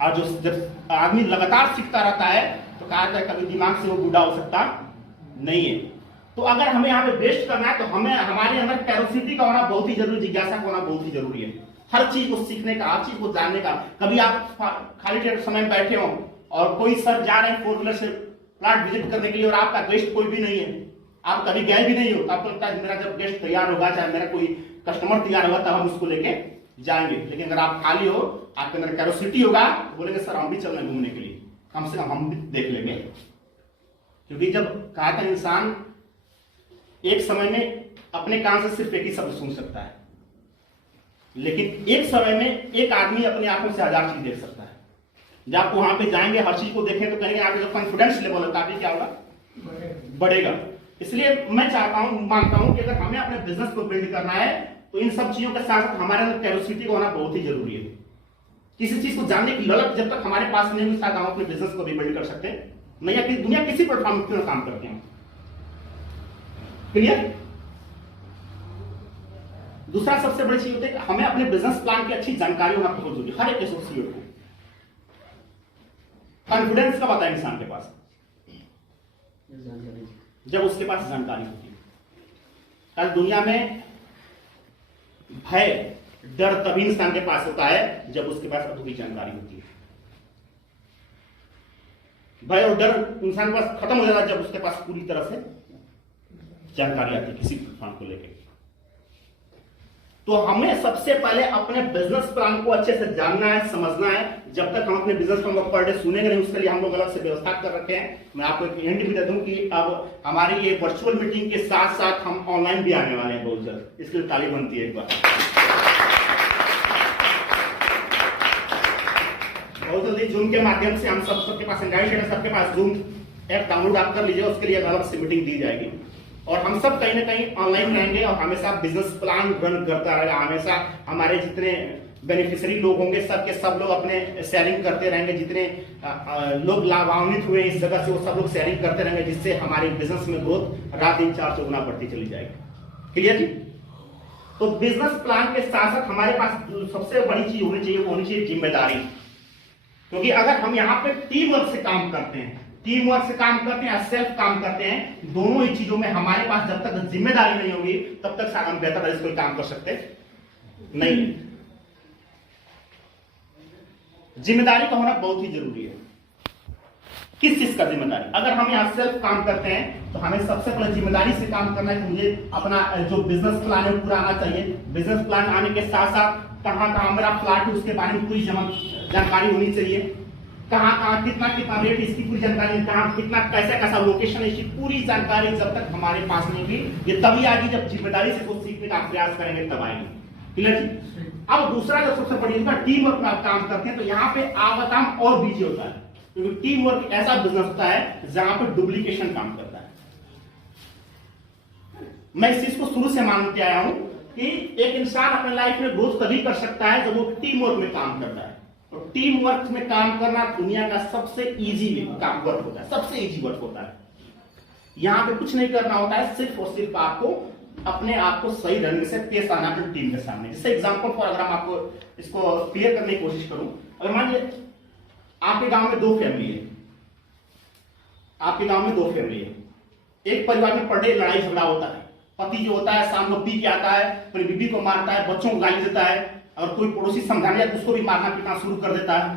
और जो जब आदमी लगातार सीखता रहता है तो कहा था कभी दिमाग से वो बूढ़ा हो सकता नहीं है। तो अगर हमें यहाँ पे बेस्ट करना है तो हमें हमारे अंदर कैरोसिटी का होना बहुत ही जरूरी, जिज्ञासा का होना बहुत ही जरूरी है। हर चीज को सीखने का, हर चीज को जानने का। कभी आप खाली समय में बैठे हो और कोई सर जा रहे हैं 4 व्हीलर से प्लांट विजिट करने के लिए और आपका गेस्ट कोई भी नहीं है, आप कभी गए भी नहीं हो, आपको लगता है मेरा जब गेस्ट तैयार होगा, चाहे मेरा कोई कस्टमर तैयार होगा तब हम उसको लेके जाएंगे। लेकिन अगर आप खाली हो, आपके अंदर कैरोसिटी होगा, बोलेंगे सर हम भी चल रहे हैं घूमने के लिए, कम से कम हम भी देख लेंगे। क्योंकि जब कहा था इंसान एक समय में अपने कान से सिर्फ एक ही शब्द सुन सकता है, लेकिन एक समय में एक आदमी अपनी आंखों से 1000 चीज देख सकता है। जब आप वहां पे जाएंगे, हर चीज को देखें तो कहेंगे आपका जो कॉन्फिडेंस लेवल है काफी क्या होगा, बढ़ेगा। इसलिए मैं चाहता हूं, मानता हूं कि अगर हमें अपने बिजनेस को बिल्ड करना है तो इन सब चीजों के साथ हमारे अंदर कैरोसिटी का होना बहुत ही जरूरी है। किसी चीज को जानने की ललक जब तक हमारे पास नहीं, उसके साथ हम अपने बिजनेस को भी बिल्ड कर सकते नहीं, या दुनिया किसी प्लेटफॉर्म पर काम करते हैं। क्लियर? दूसरा सबसे बड़ी चीज होती है कि हमें अपने बिजनेस प्लान की अच्छी जानकारी होना बहुत जरूरी है। हर एक एसोसिएट को कॉन्फिडेंस कब आता है इंसान के पास, जब उसके पास जानकारी होती है। कल दुनिया में भय, डर तभी इंसान के पास होता है जब उसके पास अधूरी जानकारी होती है। भय और डर इंसान के पास खत्म हो जाता है जब उसके पास पूरी तरह से जानकारी आती है किसी प्लेटफॉर्म को लेकर। तो हमें सबसे पहले अपने बिजनेस प्लान को अच्छे से जानना है, समझना है। जब तक हम अपने बिजनेस प्लान को पर डे सुनेंगे नहीं, उसके लिए हम लोग अलग से व्यवस्था कर रखे हैं। मैं आपको एक हिंट भी दे दूं कि अब हमारी ये वर्चुअल मीटिंग के साथ साथ हम ऑनलाइन भी आने वाले हैं बहुत जल्द। इसके लिए ताली बनती है एक बार। बहुत जल्दी जूम के माध्यम से हम सबके पास एंड्रॉइड है, सबके पास जूम ऐप डाउनलोड आप कर लीजिए, उसके लिए अलग से मीटिंग दी जाएगी। और हम सब कहीं ना कहीं ऑनलाइन रहेंगे और हमेशा बिजनेस प्लान रन करता रहेगा। हमेशा हमारे जितने बेनिफिशियरी लोग होंगे सबके सब लोग अपने शेयरिंग करते रहेंगे। जितने लोग लाभान्वित हुए इस जगह से वो सब लोग शेयरिंग करते रहेंगे, जिससे हमारे बिजनेस में ग्रोथ रात दिन 4 चौगुना बढ़ती चली जाएगी। क्लियर जी? तो बिजनेस प्लान के साथ साथ हमारे पास सबसे बड़ी चीज होनी चाहिए, वो होनी चाहिए जिम्मेदारी। क्योंकि अगर हम यहाँ पे टीम वर्क से काम करते हैं, टीम वर्क से काम करते हैं, सेल्फ काम करते हैं, दोनों ही चीजों में हमारे पास जब तक जिम्मेदारी नहीं होगी तब तक शायद हम बेहतर तरह से कोई काम कर सकते नहीं। जिम्मेदारी का होना बहुत ही जरूरी है। किस चीज का जिम्मेदारी? अगर हम यहाँ सेल्फ काम करते हैं तो हमें सबसे पहले जिम्मेदारी से काम करना है कि मुझे अपना जो बिजनेस प्लान है पूरा आना चाहिए। बिजनेस प्लान आने के साथ साथ कहाँ कहाँ मेरा प्लाट है उसके बारे में पूरी जानकारी होनी चाहिए। कहाँ कहाँ कितना रेट, इसकी पूरी जानकारी, कहाँ कितना कैसा लोकेशन है, इसकी पूरी जानकारी जब तक हमारे पास नहीं होगी ये तभी आएगी जब जिम्मेदारी से कुछ सीखने का प्रयास करेंगे तब आएगी। क्लियर जी? अब दूसरा जो सबसे बड़ी बात, टीम वर्क में आप काम करते हैं तो यहाँ पे आपका काम और बिजी होता है। क्योंकि टीम वर्क ऐसा बिजनेस होता है जहां पे डुप्लीकेशन काम करता है। मैं इस चीज को शुरू से मानते आया हूं कि एक इंसान अपने लाइफ में ग्रोथ तभी कर सकता है जब वो टीम वर्क में काम करता है। और टीम वर्क में काम करना दुनिया का सबसे इजी काम वर्क होता है, सबसे इजी वर्क होता है। यहां पे कुछ नहीं करना होता है, सिर्फ और सिर्फ आपको अपने आप को सही ढंग से पेश आना अपनी टीम के सामने। जैसे एग्जांपल फॉर अगर हम आपको इसको क्लियर करने की कोशिश करूं, अगर मान लीजिए आपके गांव में 2 फैमिली है, आपके गांव में 2 फैमिली है। एक परिवार में पर डे लड़ाई झगड़ा होता है। पति जो होता है शाम को पी के आता है, अपनी बीवी को मारता है, बच्चों को गाली देता है, और कोई पड़ोसी समझाने जाए तो उसको भी मारना पीटना शुरू कर देता है।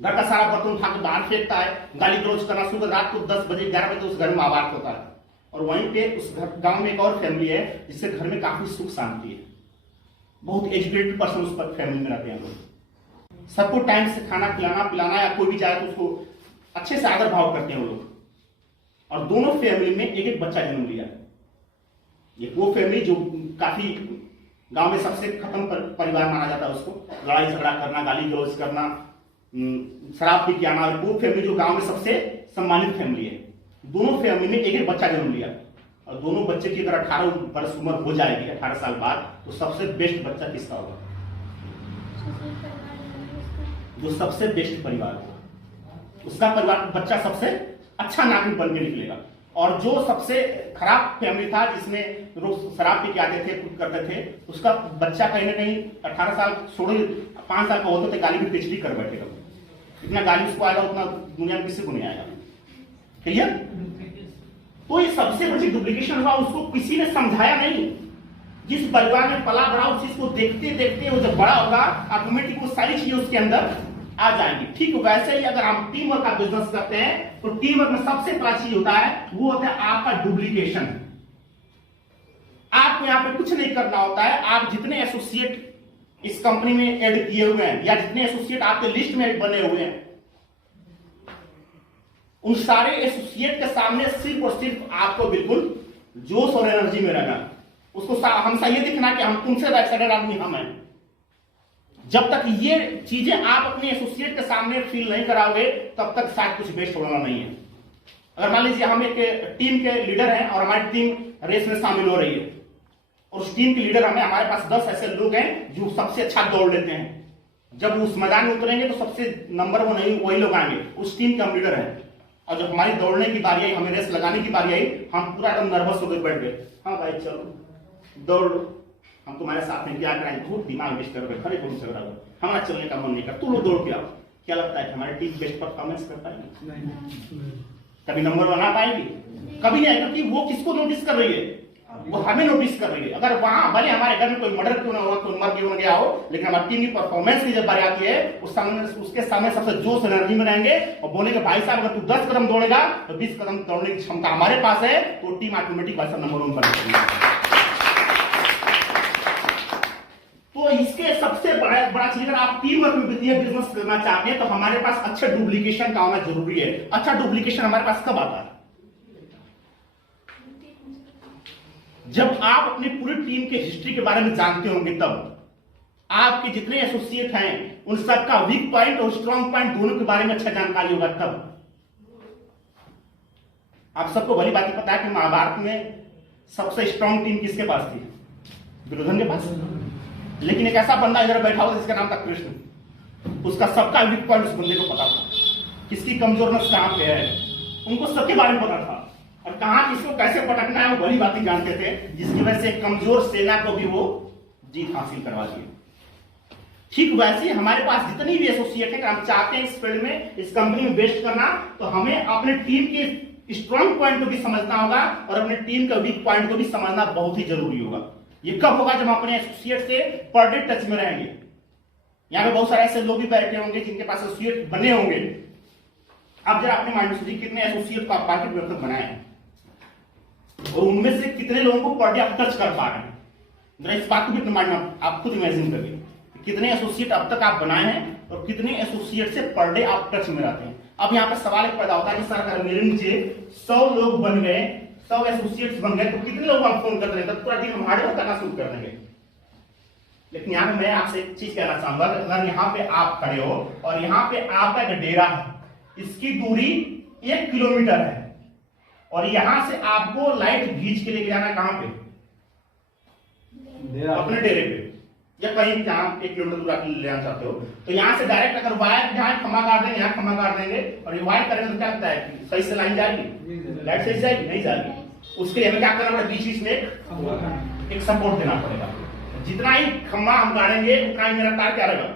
घर का सारा बर्तन उठा के बाहर फेंकता है, गाली गलौज करना शुरू कर। रात को 10 बजे 11 बजे उस घर में आवाज होता है। और वहीं पे उस गांव में एक और फैमिली है जिससे घर में काफी सुख शांति है। बहुत एजुकेटेड पर्सन उस पर फैमिली में रहते हैं लोग। सबको टाइम से खाना खिलाना पिलाना, या कोई भी जाए तो उसको अच्छे से आदर भाव करते हैं वो लोग। और दोनों फैमिली में एक एक बच्चा जन्म लिया। ये वो फैमिली जो काफी गांव में सबसे खत्म परिवार माना जाता है उसको, लड़ाई झगड़ा करना, गाली गलौज करना, शराब पी के आना। और वो फैमिली जो गांव में सबसे सम्मानित फैमिली है। दोनों फैमिली में एक एक बच्चा जन्म लिया। और दोनों बच्चे की अगर 18 वर्ष उम्र हो जाएगी, 18 साल बाद, तो सबसे बेस्ट बच्चा किसका होगा? जो सबसे बेस्ट परिवार होगा उसका परिवार बच्चा सबसे अच्छा नागरिक बन के निकलेगा। और जो सबसे खराब फैमिली था जिसमें लोग शराब पी के आते थे, कुछ करते थे, उसका बच्चा कहीं ना कहीं 18 साल छोड़ो 5 साल का होते थे गाली में पीएचडी कर बैठेगा। इतना गाली उसको आएगा उतना दुनिया में किसी को नहीं आएगा। क्लियर? तो ये सबसे बड़ी डुप्लीकेशन हुआ, उसको किसी ने समझाया नहीं। जिस परिवार में पला बड़ा उस चीज को देखते देखते वो जब बड़ा होगा ऑटोमेटिक वो सारी चीजें उसके अंदर आ जाएंगी। ठीक होगा। ऐसे ही अगर हम टीम वर्क का बिजनेस करते हैं तो टीम वर्क में सबसे बड़ा चीज होता है वो होता है आपका डुप्लीकेशन। आपको यहां पे कुछ नहीं करना होता है। आप जितने एसोसिएट इस कंपनी में ऐड किए हुए हैं या जितने एसोसिएट आपके लिस्ट में बने हुए हैं, उन सारे एसोसिएट के सामने सिर्फ और सिर्फ आपको बिल्कुल जोश और एनर्जी में रहना। उसको हमेशा ये दिखना कि हम तुमसे एक्साइटेड आदमी हम हैं। जब तक ये चीजें आप अपने एसोसिएट के सामने फील नहीं कराओगे तब तक शायद कुछ बेस्ट होना नहीं है। अगर मान लीजिए हम एक टीम के लीडर हैं और हमारी टीम रेस में शामिल हो रही है और उस टीम के लीडर हमारे पास 10 ऐसे लोग हैं जो सबसे अच्छा दौड़ लेते हैं। जब उस मैदान में उतरेंगे तो सबसे नंबर 1 नहीं वही लोग आएंगे, उस टीम के हम लीडर हैं। और जब हमारी दौड़ने की बारी आई, हमें रेस लगाने की बारी आई, हम पूरा एकदम नर्वस होकर बैठ गए। हाँ भाई चलो दौड़, हम तुम्हारे साथ में क्या कराएंगे, बहुत दिमाग वेस्ट कर रहे, खड़े बहुत झगड़ा हो, हमारा चलने का मन नहीं कर, तुम लोग दौड़ के आओ। क्या लगता है हमारी टीम बेस्ट परफॉर्मेंस कर पाएगी? कभी नंबर 1 आ पाएगी? कभी नहीं, क्योंकि वो किसको नोटिस कर रही है? वो हमें नोटिस कर रही है। अगर वहां भले हमारे घर में कोई मर्डर क्यों ना हो, कोई मर क्यों ना गया हो, लेकिन हमारी टीम की परफॉर्मेंस की जब बारी आती है उसके सामने सबसे जोश एनर्जी में रहेंगे और बोलेंगे भाई साहब अगर तू 10 कदम दौड़ेगा तो 20 कदम दौड़ने की क्षमता हमारे पास है, तो टीम ऑटोमेटिक भाई साहब नंबर 1 पर। तो इसके सबसे बड़ा बड़ा चीज, अगर आप टीम वर्क में वित्तीय बिजनेस करना चाहते हैं तो हमारे पास अच्छा डुप्लीकेशन का होना जरूरी है। अच्छा डुप्लीकेशन हमारे पास कब आता है? जब आप अपनी पूरी टीम के हिस्ट्री के बारे में जानते होंगे, तब आपके जितने एसोसिएट हैं उन सबका वीक पॉइंट और स्ट्रॉन्ग पॉइंट दोनों के बारे में अच्छा जानकारी होगा। तब आप सबको भली बात पता है कि महाभारत में सबसे स्ट्रॉन्ग टीम किसके पास थी? दुर्योधन के पास। लेकिन एक ऐसा बंदा इधर बैठा हुआ जिसका नाम था कृष्ण, उसका सबका वीक पॉइंट उस बंदे को पता था, किसकी कमजोरनेस कहां पे है, उनको सबके बारे में पता था, और कहां किसको कैसे पटकना है वो भली बात जानते थे, जिसकी वजह से कमजोर सेना को भी वो जीत हासिल करवा दी। ठीक वैसे हमारे पास जितनी भी एसोसिएट है, हम चाहते हैं इस फील्ड में, इस कंपनी में बेस्ट करना, तो हमें अपने टीम के स्ट्रॉन्ग पॉइंट को भी समझना होगा और अपने टीम का वीक पॉइंट को भी समझना बहुत ही जरूरी होगा। ये कब होगा? जब हम अपने एसोसिएट से पर डे टच में रहेंगे। यहाँ पे बहुत सारे ऐसे लोग भी बैठे होंगे जिनके पास एसोसिएट बने होंगे। आप जरा अपने माइंड में सोचिए कितने एसोसिएट को आप मार्केट में अब तक बनाए हैं और उनमें से कितने लोगों को पर डे आप टच कर पा रहे हैं। जरा इस बात को भी अपने माइंड में आप खुद इमेजिन करिए, कितने एसोसिएट अब तक आप बनाए हैं और कितने एसोसिएट से पर डे आप टच में रहते हैं। अब यहाँ पे सवाल एक पैदा होता है कि सर अगर मेरे नीचे 100 लोग बन गए, 100 एसोसिएट्स बन गए, तो कितने लोग हम फोन कर देंगे? पूरा दिन हम हार्ड वर्क करना शुरू कर देंगे। लेकिन यहाँ पे मैं आपसे एक चीज कहना चाहूंगा, अगर यहाँ पे आप खड़े हो और यहाँ पे आपका एक डेरा है, इसकी दूरी 1 किलोमीटर है और यहां से आपको लाइट खींच के लेके जाना कहां पे? अपने डेरे पे या कहीं जहां 1 किलोमीटर दूर आप ले जाना चाहते हो, तो यहां से डायरेक्ट अगर वायर जहां खंभा काट देंगे, यहाँ खंभा काट देंगे और ये वायर करेंगे तो क्या लगता है कि सही से लाइन जाएगी? लाइट सही जाएगी? नहीं जाएगी। उसके लिए हमें क्या करना पड़ेगा? बीच बीच में एक सपोर्ट देना पड़ेगा। जितना ही खंभा हम गाड़ेंगे उतना ही मेरा तार क्या रहेगा?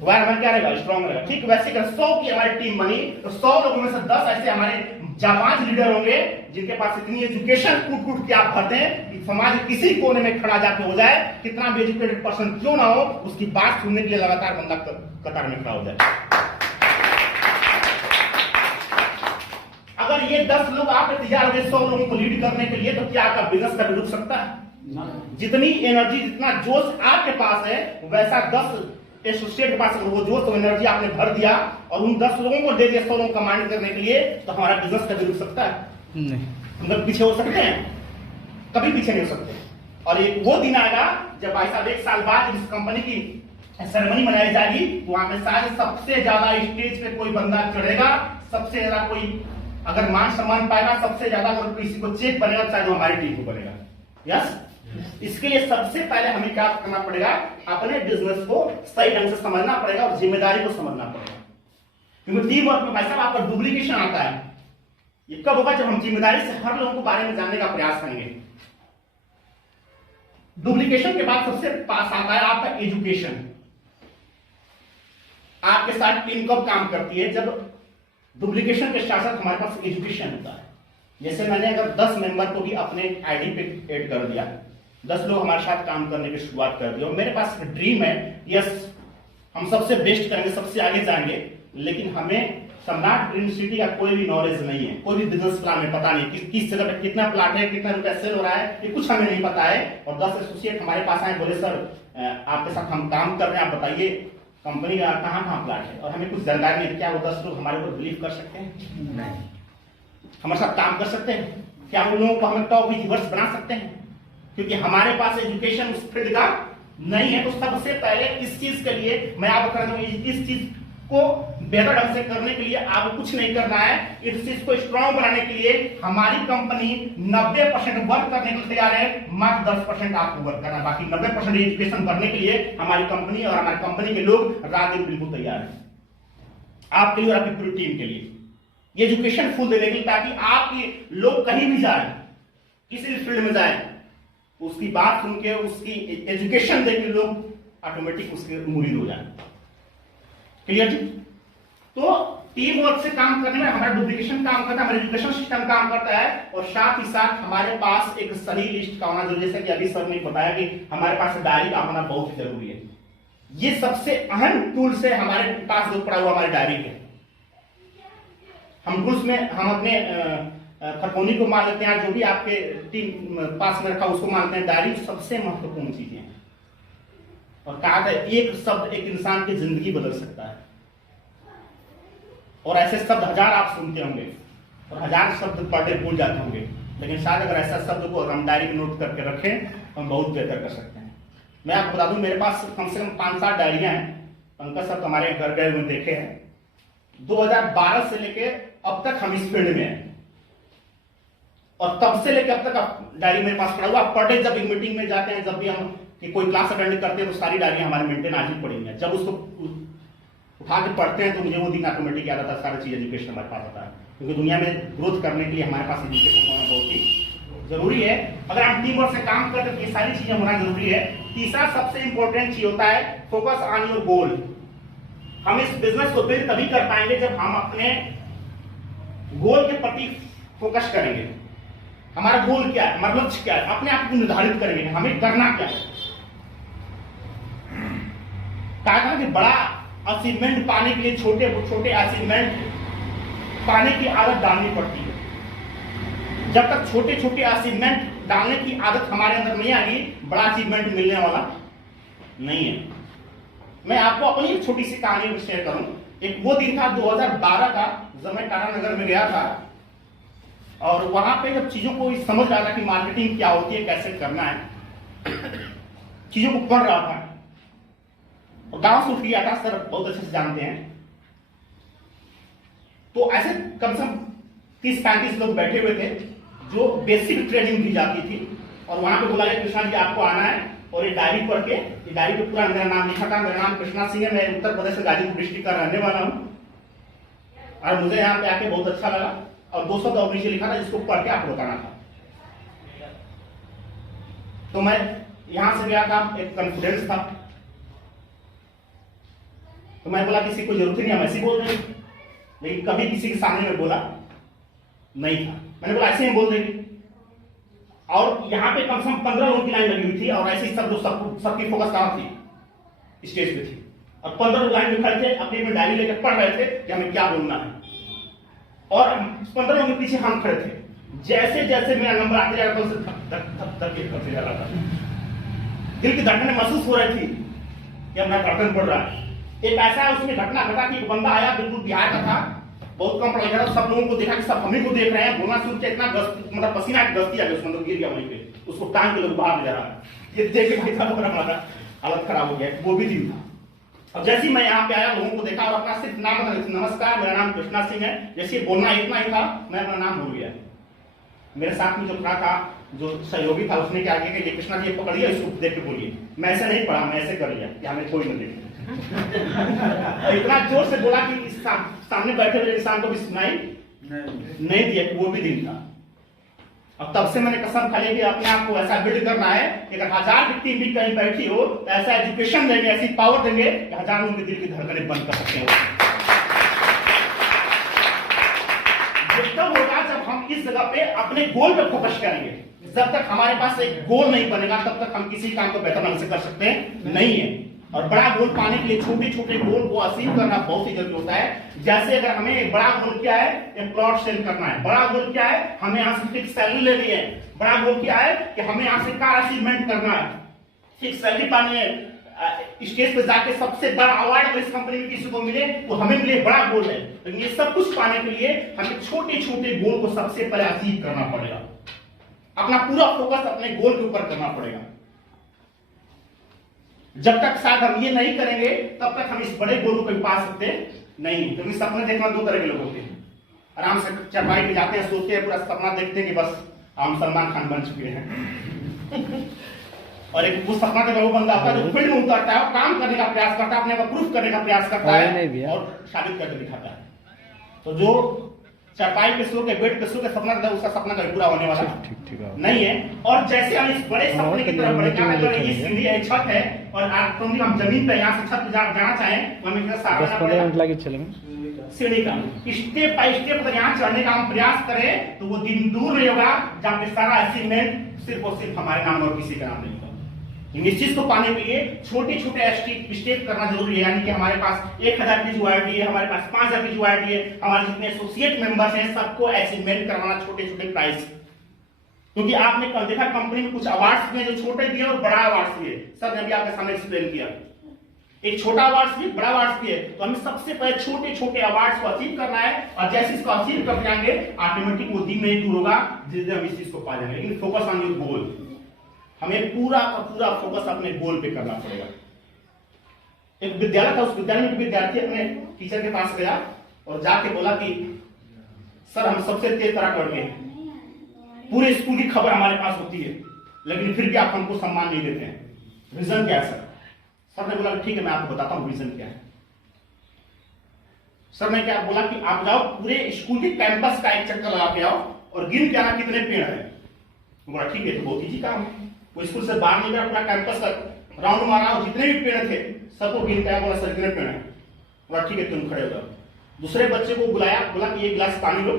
वायर हमारा क्या रहेगा? स्ट्रॉन्ग रहेगा। ठीक वैसे अगर 100 की हमारी टीम बनी तो 100 लोगों में से 10 ऐसे हमारे जाबाज लीडर होंगे जिनके पास इतनी एजुकेशन कूट कूट के आप भरते हैं कि समाज के किसी कोने में खड़ा जाके हो जाए, कितना भी एजुकेटेड पर्सन क्यों ना हो, उसकी बात सुनने के लिए लगातार बंदा कतार में खड़ा हो जाए। अगर ये 10 लोग आप तैयार हो गए 100 लोगों को लीड करने के लिए, तो क्या आपका बिजनेस कभी रुक सकता है? जितनी एनर्जी, जितना जोश आपके पास है, वैसा 10 एसोसिएट के पास वो जोश और एनर्जी आपने भर दिया और उन 10 लोगों को दे दिया 100 लोगों को कमांड करने के लिए, तो हमारा बिजनेस कभी रुक सकता है? नहीं। हम लोग पीछे हो सकते हैं? कभी पीछे नहीं हो सकते। और ये वो दिन आएगा जब भाई साहब 1 साल बाद इस कंपनी की सेरेमनी मनाई जाएगी, वहां पे शायद सबसे ज्यादा स्टेज पे कोई बंदा चढ़ेगा, सबसे ज्यादा कोई अगर मान सम्मान पाएगा, सबसे ज्यादा अगर किसी को चेक बनेगा, शायद वो हमारी टीम को बनेगा। यस, इसके लिए सबसे पहले हमें क्या करना पड़ेगा? अपने बिजनेस को सही ढंग से समझना पड़ेगा और जिम्मेदारी को समझना पड़ेगा। क्योंकि टीम वर्क में भाई साहब आपका डुप्लीकेशन आता है। ये कब होगा? जब हम जिम्मेदारी से हर लोगों के बारे में जानने का प्रयास करेंगे। डुप्लीकेशन के बाद सबसे पास आता है आपका एजुकेशन। आपके साथ टीम कब काम करती है? जब डुप्लीकेशन के साथ साथ हमारे पास एजुकेशन होता है। जैसे मैंने अगर 10 मेंबर को भी अपने आईडी पे ऐड कर दिया, 10 लोग हमारे साथ काम करने की शुरुआत कर दी और मेरे पास ड्रीम है, यस हम सबसे बेस्ट करेंगे, सबसे आगे जाएंगे, लेकिन हमें सम्राट ड्रीम सिटी का कोई भी नॉलेज नहीं है, कोई भी बिजनेस प्लान में पता नहीं किस जगह पे कितना प्लाट है, कितना रुपया सेल हो रहा है, ये कुछ हमें नहीं पता है। और 10 एसोसिएट हमारे पास आए, बोले सर आपके साथ हम काम कर रहे हैं, आप बताइए कंपनी का कहाँ प्लाट है, और हमें कुछ जानकारी नहीं। क्या वो 10 लोग हमारे ऊपर बिलीव कर सकते हैं? नहीं। हमारे साथ काम कर सकते हैं? क्या उन लोगों को हमें टॉप रिव्यूअर्स बना सकते हैं? क्योंकि हमारे पास एजुकेशन उस फील्ड का नहीं है। तो सबसे पहले इस चीज के लिए मैं आपको कहना चाहूंगा, इस चीज को बेहतर ढंग से करने के लिए आपको कुछ नहीं करना है। इस चीज को स्ट्रॉन्ग बनाने के लिए हमारी कंपनी 90% वर्क करने के लिए तैयार है, मात्र 10% आपको वर्क करना है। बाकी 90% एजुकेशन करने के लिए हमारी कंपनी और हमारी कंपनी के लोग रात दिन बिल्कुल तैयार है, आपके लिए और आपकी पूरी टीम के लिए। ये एजुकेशन फुल देने के लिए, ताकि आपके लोग कहीं भी जाए, किसी भी फील्ड में जाए, उसकी बात सुन के, उसकी एजुकेशन देख के लोग ऑटोमेटिक उसके मुरीद हो जाए। क्लियर जी? तो टीम वर्क से काम करने में हमारा डुप्लीकेशन काम करता है, हमारा एजुकेशन सिस्टम काम करता है, और साथ ही साथ हमारे पास एक सही लिस्ट का होना जरूरी है। जैसे कि अभी सर ने बताया कि हमारे पास डायरी का होना बहुत ही जरूरी है। ये सबसे अहम टूल्स है हमारे पास जो पड़ा हुआ हमारे डायरी के। हम टूल्स में हम अपने खरकोनी को मान लेते हैं, जो भी आपके टीम पास में रखा उसको मानते हैं। डायरी सबसे महत्वपूर्ण चीज है। और कहा था एक शब्द एक इंसान की जिंदगी बदल सकता है। और ऐसे शब्द हजार आप सुनते होंगे और हजार शब्द पर डे भूल जाते होंगे, लेकिन शायद अगर ऐसा शब्द को हम डायरी में नोट करके रखें तो हम बहुत बेहतर कर सकते हैं। मैं आपको बता दूं, मेरे पास कम से कम 5-7 डायरियां हैं। पंकज सब हमारे घर गए हुए देखे हैं। 2012 से लेके अब तक हम इस फील्ड में हैं और तब से लेके अब तक डायरी मेरे पास पड़ा हुआ। पर डे जब एक मीटिंग में जाते हैं, जब भी हम कि कोई क्लास अटेंड करते हैं तो सारी डायरियां हमारे मेंटेन आज ही पड़ी हैं। जब उसको उठा के पढ़ते हैं तो मुझे वो दिन ऑटोमेटिक याद आता है, सारी चीज एजुकेशन हमारे पास आता है। क्योंकि दुनिया में ग्रोथ करने के लिए हमारे पास एजुकेशन होना बहुत ही जरूरी है। अगर हम टीम वर्क से काम करते हैं तो ये सारी चीजें होना जरूरी है। तीसरा सबसे इंपॉर्टेंट चीज होता है फोकस ऑन योर गोल। हम इस बिजनेस को बिल्ड तभी कर पाएंगे जब हम अपने गोल के प्रति फोकस करेंगे। हमारा गोल क्या है, हमारा लक्ष्य क्या है, अपने आप को निर्धारित करेंगे हमें करना क्या है। कहा कि बड़ा अचीवमेंट पाने के लिए छोटे छोटे अचीवमेंट पाने की आदत डालनी पड़ती है। जब तक छोटे छोटे अचीवमेंट डालने की आदत हमारे अंदर नहीं आएगी, बड़ा अचीवमेंट मिलने वाला नहीं है। मैं आपको अपनी एक छोटी सी कहानी शेयर करूं। एक वो दिन था 2012 का, जब मैं टाटा नगर में गया था और वहां पे जब चीजों को समझ रहा था कि मार्केटिंग क्या होती है, कैसे करना है, चीजों को पढ़ रहा था। और गांव से उठ गया था, सर बहुत अच्छे से जानते हैं। तो ऐसे कम से कम 30-35 लोग बैठे हुए थे जो बेसिक ट्रेनिंग दी जाती थी। और वहां पे बोला गया कृष्णा जी आपको आना है और ये डायरी पढ़ के, ये डायरी पे पूरा मेरा नाम लिखा था। मेरा नाम कृष्णा सिंह है, मैं उत्तर प्रदेश गाजीपुर डिस्ट्रिक्ट का रहने वाला हूँ और मुझे यहाँ पे आके बहुत अच्छा लगा। और 200 और नीचे लिखा था जिसको पढ़ के आपको बताना था। तो मैं यहां से गया था, एक कॉन्फिडेंस था, तो मैं बोला किसी को जरूरत नहीं, हम ऐसे बोल रहे हैं। लेकिन कभी किसी के सामने में बोला नहीं था। मैंने बोला ऐसे ही बोल देंगे। और यहाँ पे कम से कम 15 लोगों की लाइन लगी हुई थी और ऐसे ही सबकी फोकस कहां थी, स्टेज पे थी। और 15 लोग लाइन में खड़े थे, अपनी में डायरी लेकर पढ़ रहे थे कि हमें क्या बोलना है। और 15 लोगों के पीछे हम खड़े थे। जैसे जैसे मेरा नंबर आते जा रहा था, करते जा रहा था। दिल की धड़कनें महसूस हो रही थी कि अब मेरा धड़कन पड़ रहा है। एक ऐसा उसमें घटना घटा कि एक बंदा आया, बिल्कुल बिहार का था, बहुत कम पढ़ा लिखा था। सब लोगों को देखा कि सब हमें को देख रहे हैं, बोलना शुरू किया, इतना मतलब पसीना की गस्ती आ गई, उसमें गिर गया वहीं पे, उसको टांग के लोग बाहर ले जा रहा है। ये देख के हमारा हालत खराब हो गया। वो भी दिन था। अब जैसे ही मैं यहाँ पे आया, लोगों को देखा और अपना सिर्फ नाम बता, नमस्कार मेरा नाम कृष्णा सिंह है, जैसे बोलना इतना ही था, मैं अपना नाम भूल गया। मेरे साथ में जो खड़ा था, जो सहयोगी था, उसने क्या किया कि कृष्णा जी पकड़िए, इसको देख के बोलिए। मैं ऐसे नहीं पढ़ा, मैं ऐसे कर लिया कि हमें कोई न देखे। इतना जोर से बोला कि सामने बैठे हुए इंसान को भी सुनाई नहीं दिया। वो भी दिन था। अब तब से मैंने कसम खा ली कि अपने आप को ऐसा बिल्ड करना है कि अगर 1000 की टीम भी कहीं बैठी हो तो ऐसा एजुकेशन देंगे, ऐसी पावर देंगे कि 1000 लोगों के दिल की धड़कनें बंद कर सकते हैं। तब होगा जब हम इस जगह पे अपने गोल पे फोकस करेंगे। जब तक हमारे पास एक गोल नहीं बनेगा, तब तक हम किसी काम को बेहतर ढंग से कर सकते नहीं है। और बड़ा गोल पाने के लिए छोटे छोटे गोल को अचीव करना बहुत ही जरूरी होता है। जैसे अगर हमें एक बड़ा गोल क्या है, एक प्लॉट सेल करना है। बड़ा गोल क्या है, हमें यहाँ से फिक्स सैलरी लेनी है। बड़ा गोल क्या है कि हमें यहाँ से कार अचीवमेंट करना है, फिक्स सैलरी पानी है, स्टेज पे जाके सबसे बड़ा अवार्ड इस कंपनी में किसी को मिले तो हमें मिले, बड़ा गोल है। लेकिन ये सब कुछ पाने के लिए हमें छोटे छोटे गोल को सबसे पहले अचीव करना पड़ेगा। अपना पूरा फोकस अपने गोल के ऊपर करना पड़ेगा। जब तक शायद हम ये नहीं करेंगे तब तक हम इस बड़े गोल को पा सकते नहीं। क्योंकि सपने देखना दो तरह के लोग होते हैं। आराम से चरपाई पे जाते हैं, सोचते हैं, पूरा सपना देखते हैं कि बस हम सलमान खान बन चुके हैं। और एक वो सपना का वो बंदा होता है जो फील्ड में उतरता है, काम करने का प्रयास करता है, अपने को प्रूफ करने का प्रयास करता है और साबित करके दिखाता है। तो जो चरपाई पे सो के, बेड पे सो के सपना था, उसका सपना कभी पूरा होने वाला नहीं है। और जैसे हम इस बड़े सपने की तरफ बढ़े, ये सीढ़ी है, छत है, और हम जमीन पे यहाँ से छत पे जाना चाहें तो हमें सीढ़ी का स्टेप बाय स्टेप अगर यहाँ चढ़ने का हम प्रयास करें तो वो दिन दूर नहीं होगा जहाँ पे सारा अचीवमेंट सिर्फ और सिर्फ हमारे नाम और किसी का नाम नहीं होगा। इस चीज को पाने के लिए छोटे छोटे स्टेप करना जरूरी है। यानी कि हमारे पास 1000 की जो आईडी है, हमारे पास 5000 की जो आईडी है, हमारे जितने एसोसिएट मेंबर्स हैं, सबको अचीवमेंट करवाना छोटे छोटे प्राइस। क्योंकि आपने कल देखा कंपनी में कुछ अवार्ड्स दिए जो छोटे दिए और बड़ा अवार्ड्स दिए। सर ने अभी आपके सामने एक्सप्लेन किया, एक छोटा अवार्ड्स भी बड़ा अवार्ड्स भी है। तो हमें सबसे पहले छोटे छोटे अवार्ड्स को अचीव करना है, और जैसे इसको अचीव कर जाएंगे ऑटोमेटिक वो दिन नहीं दूर होगा जिससे हम इस चीज को पा जाएंगे। लेकिन फोकस ऑन योर गोल, हमें पूरा का पूरा फोकस अपने गोल पे करना पड़ेगा। एक विद्यालय था, उस विद्यालय में विद्यार्थी अपने टीचर के पास गया और जाके बोला कि सर हम सबसे तेज तरह कर गए, पूरे स्कूल की खबर हमारे पास होती है, लेकिन फिर भी आप हमको सम्मान नहीं देते हैं, रीजन क्या है सर? सर ने बोला ठीक है मैं आपको बताता हूं रीजन क्या है। सर ने क्या बोला कि आप जाओ पूरे स्कूल के कैंपस का एक चक्कर लगा के आओ और गिन के आना कितने पेड़ है। बोला ठीक है, तो बहुत ईजी काम है। वो स्कूल से बाहर निकला, पूरा कैंपस का राउंड मारा और जितने भी पेड़ थे सबको गिन के आया। बोला सर कितने पेड़ है? बोला ठीक है तुम खड़े हो जाओ। दूसरे बच्चे को बुलाया, बोला कि एक गिलास पानी लो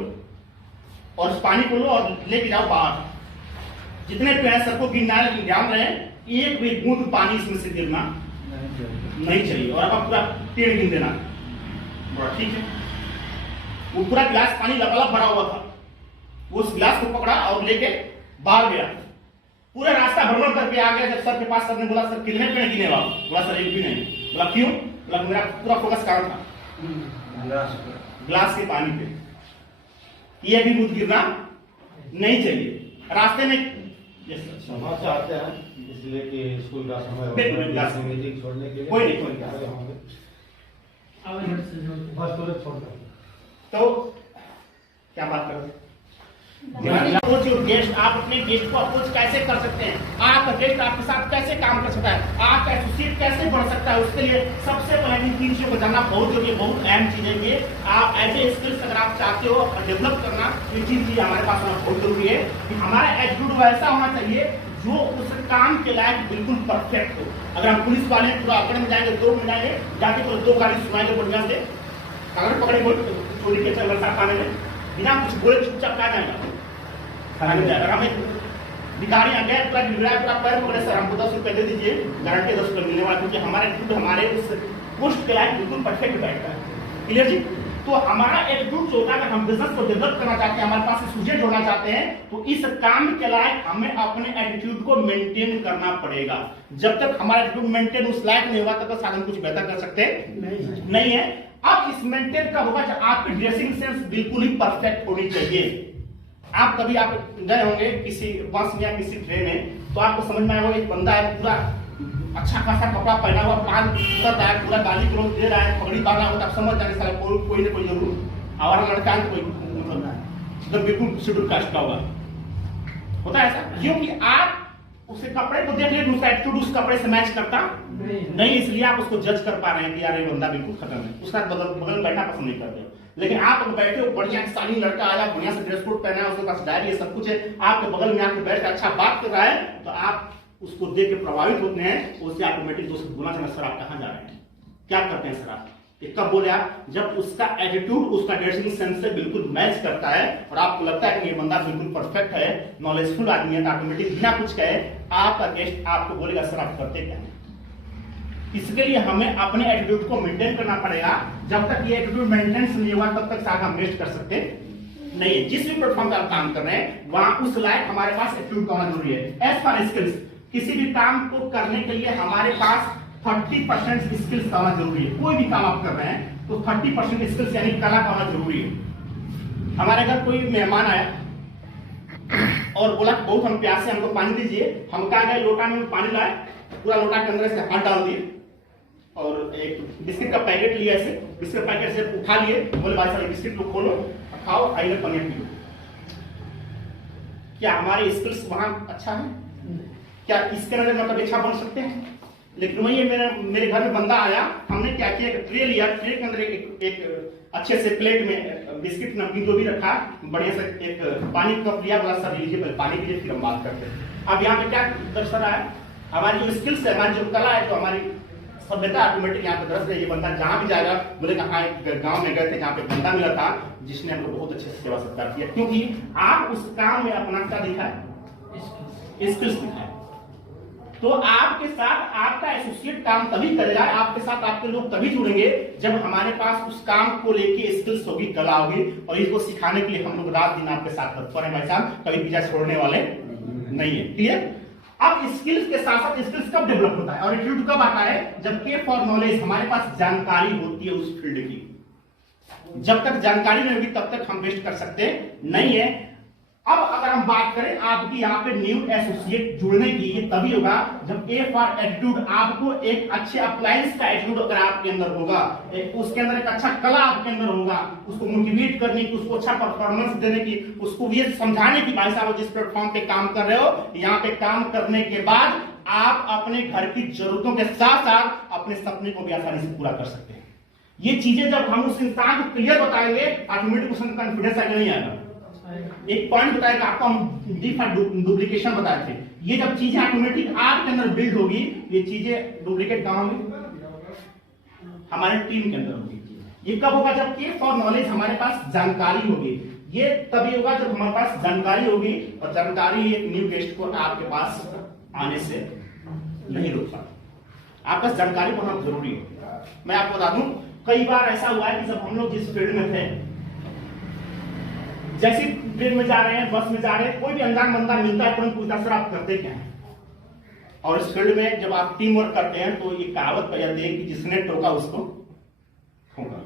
और उस पानी को लो और लेके जाओ बाहर, जितने पेड़ है सबको गिनना है, लेकिन ध्यान रहे एक भी बूंद पानी इसमें से गिरना नहीं चाहिए और आप पूरा पेड़ गिन देना। ठीक है, वो पूरा गिलास पानी लबालब भरा हुआ था, वो उस गिलास को पकड़ा और लेके बाहर गया। पूरा रास्ता भ्रमण करके आ गया। जब सर के पास, सर ने बोला सर कितने पेड़ गिने आप? बोला सर एक भी नहीं। बोला क्यों? बोला मेरा पूरा फोकस कारण था गिलास के पानी पे, ये भी बूंद गिरना नहीं चाहिए। रास्ते में क्षमा चाहते हैं इसलिए कि स्कूल का समय मीटिंग छोड़ने के लिए कोई नहीं तो क्या बात कर रहे हैं? अप्रोच योर गेस्ट, आप अपने गेस्ट को अप्रोच कैसे कर सकते हैं? आपका गेस्ट आपके साथ कैसे काम कर सकता है? आपका एसोसिएट कैसे बढ़ सकता है? उसके लिए सबसे पहले इन 3 चीजों को जानना बहुत जरूरी है, बहुत अहम चीज है ये। आप एज ए स्किल्स अगर आप चाहते हो डेवलप करना, ये चीज हमारे पास होना बहुत जरूरी है कि हमारा एटीट्यूड वैसा होना चाहिए जो उस काम के लायक बिल्कुल परफेक्ट हो। अगर हम पुलिस वाले पूरा अपने में जाएंगे, 2 में जाएंगे, जाके तो 2 गाड़ी सुनाएंगे बढ़िया से, अगर पकड़े चोरी के चल थाने में बिना कुछ बोले चुपचाप कहा जाएगा। अगर हमें भिखारी आ गया पूरा गिरा पूरा पैर पकड़े सर हमको 10 रुपए दे दीजिए, गारंटी 10 रुपए मिलने वाला, क्योंकि हमारा एटीट्यूड हमारे उस पोस्ट के लायक बिल्कुल परफेक्ट बैठता है। क्लियर जी? तो हमारा एटीट्यूड जो होता है, अगर हम बिजनेस को डेवलप करना चाहते हैं, हमारे पास सूझे जोड़ना चाहते हैं, तो इस काम के लायक हमें अपने एटीट्यूड को मेंटेन करना पड़ेगा। जब तक हमारा एटीट्यूड मेंटेन उस लायक नहीं होगा तब तक साधन कुछ बेहतर कर सकते नहीं है। अब इस मेंटेन का होगा जब आपकी ड्रेसिंग सेंस बिल्कुल ही परफेक्ट होनी चाहिए। आप कभी आप गए होंगे किसी बस में या किसी ट्रेन में, तो आपको समझ में आएगा एक बंदा है पूरा अच्छा खासा कपड़ा पहना हुआ, पान कर रहा है, पूरा गाली गलौज दे रहा है, पगड़ी बांधा हुआ, आप समझ जाने साला कोई ना कोई जरूर आवारा लड़का है, कोई मतलब बिल्कुल शेड्यूल कास्ट का होता है ऐसा। क्योंकि आप उसके कपड़े को देख लेते, उसका एटीट्यूड उस कपड़े से मैच करता नहीं, इसलिए आप उसको जज कर पा रहे हैं कि यार ये बंदा बिल्कुल खत्म है, उसका बगल में बैठना पसंद नहीं करते। लेकिन आप अगर बैठे हो, बढ़िया शालीन लड़का आया, बढ़िया से ड्रेस कोड पहना है, उसके पास डायरी है, सब कुछ है, आपके बगल में आके बैठ के अच्छा बात कर रहा है, तो आप उसको देख के प्रभावित होते हैं। उससे ऑटोमेटिक दोस्त बोलना चाहिए सर आप कहाँ जा रहे हैं, क्या करते हैं सर आप? कब बोले आप? जब उसका एटीट्यूड उसका ड्रेसिंग सेंस से बिल्कुल मैच करता है और आपको लगता है कि ये बंदा बिल्कुल परफेक्ट है, नॉलेजफुल आदमी है, तो ऑटोमेटिक बिना कुछ कहे आपका गेस्ट आपको बोलेगा सर आप करते क्या हैं। इसके लिए हमें अपने एटीट्यूड को मेंटेन करना पड़ेगा। जब तक ये एटीट्यूड मेंटेन नहीं हुआ तब तक शायद हम वेस्ट कर सकते नहीं है। जिस भी प्लेटफॉर्म पर आप काम कर रहे हैं वहां उस लायक हमारे पास एटीट्यूड का होना जरूरी है। एज फॉर स्किल्स, किसी भी काम को करने के लिए हमारे पास 30% स्किल्स का होना जरूरी है। कोई भी काम आप कर रहे हैं तो 30% स्किल्स यानी कला का होना जरूरी है। हमारे घर कोई मेहमान आया और बोला बहुत हम प्यासे, हमको पानी दीजिए। हम कहा गए लोटा में पानी लाए, पूरा लोटा के अंदर से हाथ डाल दिए और एक बिस्किट का पैकेट लिया, ऐसे बिस्किट पैकेट से उठा लिए, बोले भाई साहब बिस्किट को खोलो खाओ, आइए पनीर पियो। क्या हमारे स्किल्स वहां अच्छा है? क्या इसके अंदर मतलब अच्छा बन सकते हैं? लेकिन वही मेरे घर में बंदा आया, हमने क्या किया, ट्रे लिया, ट्रे के अंदर एक अच्छे से प्लेट में बिस्किट नमकीन जो भी रखा, बढ़िया से एक पानी कप लिया, बोला सर लीजिए पहले पानी पीजिए फिर हम बात करते हैं। अब यहाँ पे क्या दर्शा रहा है, हमारी जो स्किल्स है, हमारी जो कला है, जो हमारी सभ्यता ऑटोमेटिक यहाँ पे दर्ज है। ये बंदा जहां भी जाएगा बोले हाँ एक गांव में गए थे जहाँ पे बंदा मिला था जिसने हमको बहुत अच्छे से सेवा सत्कार किया, क्योंकि आप उस काम में अपना क्या दिखा है, स्किल्स दिखा है। तो आपके साथ आपका एसोसिएट काम तभी करेगा, आपके साथ आपके लोग तभी जुड़ेंगे जब हमारे पास उस काम को लेके स्किल्स होगी, कला होगी, और इसको सिखाने के लिए हम लोग रात दिन आपके साथ तत्पर हैं भाई साहब, कभी पीछा छोड़ने वाले नहीं है। क्लियर? अब स्किल्स के साथ साथ स्किल्स कब डेवलप होता है और एटीट्यूड कब आता है? जब के फॉर नॉलेज हमारे पास जानकारी होती है उस फील्ड की। जब तक जानकारी नहीं होगी तब तक हम वेस्ट कर सकते नहीं है। अब अगर हम बात करें आपकी यहाँ पे न्यू एसोसिएट जुड़ने की, ये तभी होगा जब ए फॉर एटीट्यूड, आपको एक अच्छे अप्लायंस का एटीट्यूड अगर आपके अंदर होगा, उसके अंदर एक अच्छा कला आपके अंदर होगा, उसको मोटिवेट करने की, उसको अच्छा परफॉर्मेंस देने की, उसको ये समझाने की भाई साहब जिस प्लेटफॉर्म पे काम कर रहे हो, यहाँ पे काम करने के बाद आप अपने घर की जरूरतों के साथ साथ अपने सपने को भी आसानी से पूरा कर सकते हैं। ये चीजें जब हम उस इंसान को क्लियर बताएंगे, ऑटोमेटिक उसका कॉन्फिडेंस आगे नहीं आएगा। एक पॉइंट बताया कि आपको हम डुप्लीकेशन बताए थे, ये जब चीजें ऑटोमेटिक आपके अंदर बिल्ड होगी, ये चीजें डुप्लीकेट कहां होंगी? हमारे टीम के अंदर होगी। ये कब होगा? जब के फॉर नॉलेज हमारे पास जानकारी होगी। ये तभी होगा जब हमारे पास जानकारी होगी, और जानकारी एक न्यू गेस्ट को आपके पास आने से नहीं रोक सकता। आपका जानकारी होना जरूरी है। मैं आपको बता दूं, कई बार ऐसा हुआ है कि जब हम लोग जिस फील्ड में थे, जैसे ट्रेन में जा रहे हैं, बस में जा रहे हैं, कोई भी अनजान बंदा मिलता है, तुरंत पूछता सर आप करते क्या हैं? और इस फील्ड में जब आप टीम वर्क करते हैं तो ये कहावत कह जाती है कि जिसने टोका उसको ठोका।